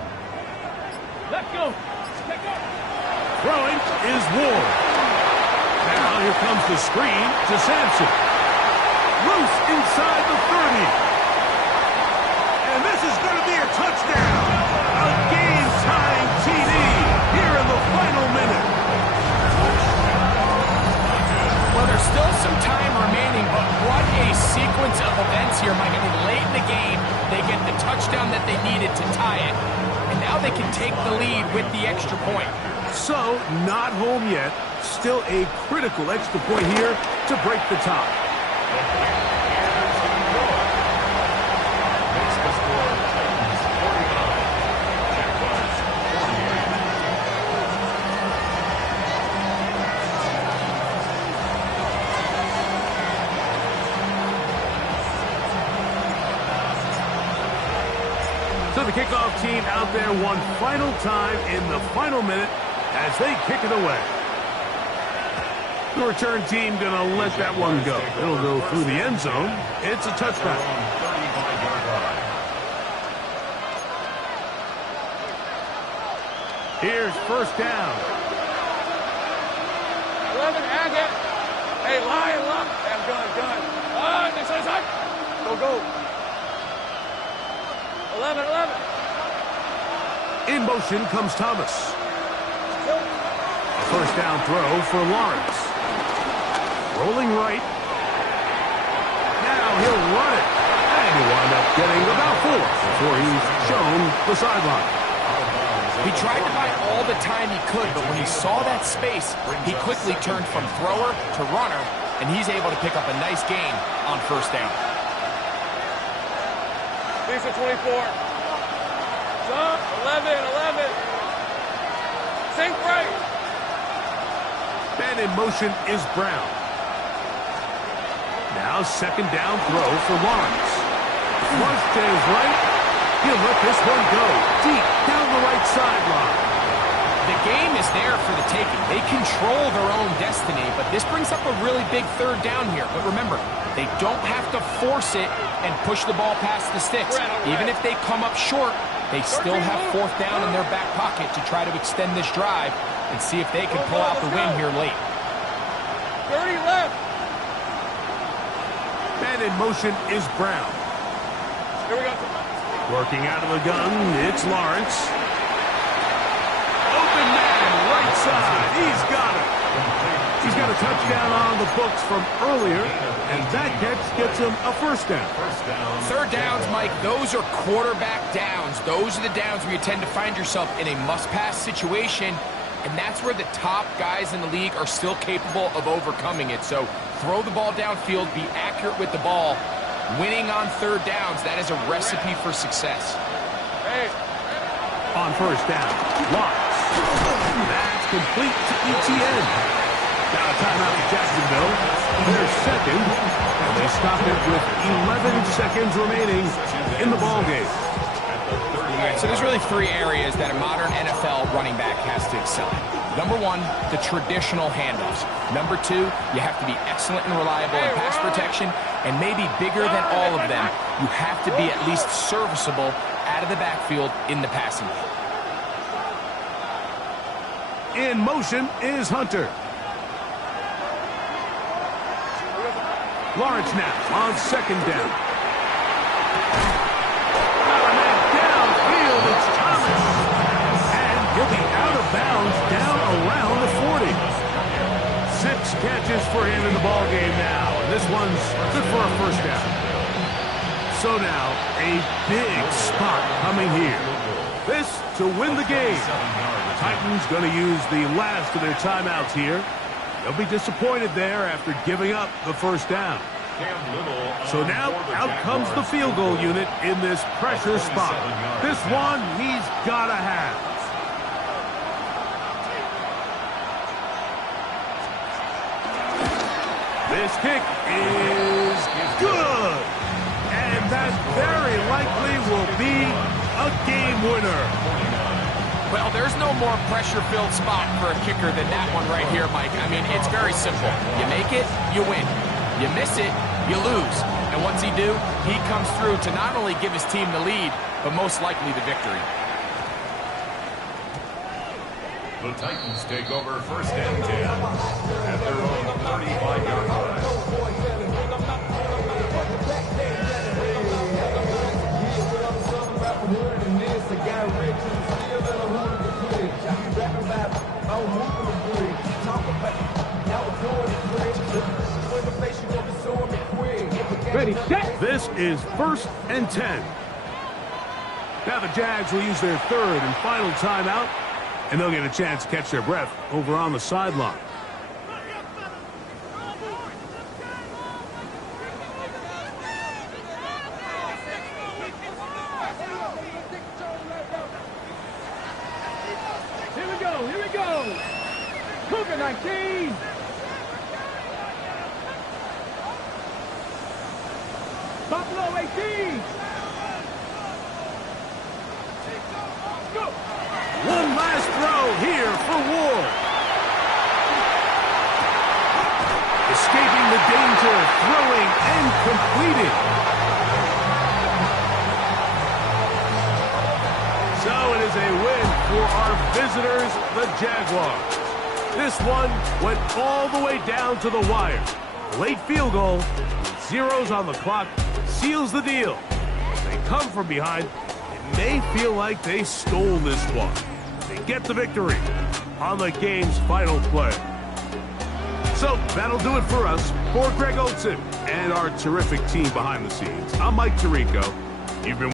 Let's go. Throwing is Ward. Now here comes the screen to Sampson. Loose inside the 30. And this is going to be a touchdown. A game-tying TD here in the final minute. Well, there's still some time remaining, but what a sequence of events here, Mike. I mean, late in the game, they get the touchdown that they needed to tie it, and now they can take the lead with the extra point. So, not home yet. Still a critical extra point here to break the tie. Makes the score Titans 49, Jaguars 48. So the kickoff team out there one final time in the final minute as they kick it away. The return team going to let that one go. It'll go through the end zone. It's a touchdown. Here's first down. 11, and it. Hey, line. I'm gun. Next side. Go. 11. In motion comes Thomas. A first down throw for Lawrence. Rolling right. Now he'll run it. And he'll wind up getting about 4 before he's shown the sideline. He tried to buy all the time he could, but when he saw that space, he quickly turned from thrower to runner, and he's able to pick up a nice gain on first down. These are 24. Jump, 11. Sink right. And in motion is Brown. Now second down throw for Lawrence. Flush to his right. He'll let this one go deep down the right sideline. The game is there for the taking. They control their own destiny, but this brings up a really big third down here. But remember, they don't have to force it and push the ball past the sticks. Even if they come up short, they still have fourth down in their back pocket to try to extend this drive and see if they can pull out the win here late. 30 left. And in motion is Brown. Here we go. Working out of the gun, it's Lawrence. Open man, right side. He's got it. He's got a a touchdown on the books from earlier, and that catch gets him a first down. Third downs, Mike, those are quarterback downs. Those are the downs where you tend to find yourself in a must-pass situation, and that's where the top guys in the league are still capable of overcoming it. So throw the ball downfield, be accurate with the ball. Winning on third downs, that is a recipe for success. Hey. On first down, Lawrence. That's complete to ETN. Now a timeout to Jacksonville. They're second, and they stop it with 11 seconds remaining in the ballgame. All right, so there's really three areas that a modern NFL running back has to excel in. Number one, the traditional handoffs. Number two, you have to be excellent and reliable in pass protection, and maybe bigger than all of them, you have to be at least serviceable out of the backfield in the passing game. In motion is Hunter. Lawrence now on second down. Downfield, it's Thomas. And he'll be out of bounds down around the 40. 6 catches for him in the ballgame now. And this one's good for a first down. So now, a big spot coming here. This to win the game. The Titans going to use the last of their timeouts here. They'll be disappointed there after giving up the first down. So now out comes the field goal unit in this pressure spot. This one he's got to have. This kick is good. And that very likely will be a game winner. Well, there's no more pressure-filled spot for a kicker than that one right here, Mike. I mean, it's very simple. You make it, you win. You miss it, you lose. And what's he do? He comes through to not only give his team the lead, but most likely the victory. The Titans take over first and 10 at their own 35-yard line. Ready, set. This is first and 10. Now the Jags will use their third and final timeout, and they'll get a chance to catch their breath over on the sideline. Here we go. Cougar 19. Buffalo 18. Go. One last throw here for Ward. Escaping the danger, throwing and completing. So it is a win for our visitors, the Jaguars. This one went all the way down to the wire. A late field goal, with zeros on the clock, seals the deal. As they come from behind, it may feel like they stole this one. They get the victory on the game's final play. So that'll do it for us. For Greg Olson and our terrific team behind the scenes, I'm Mike Tirico. You've been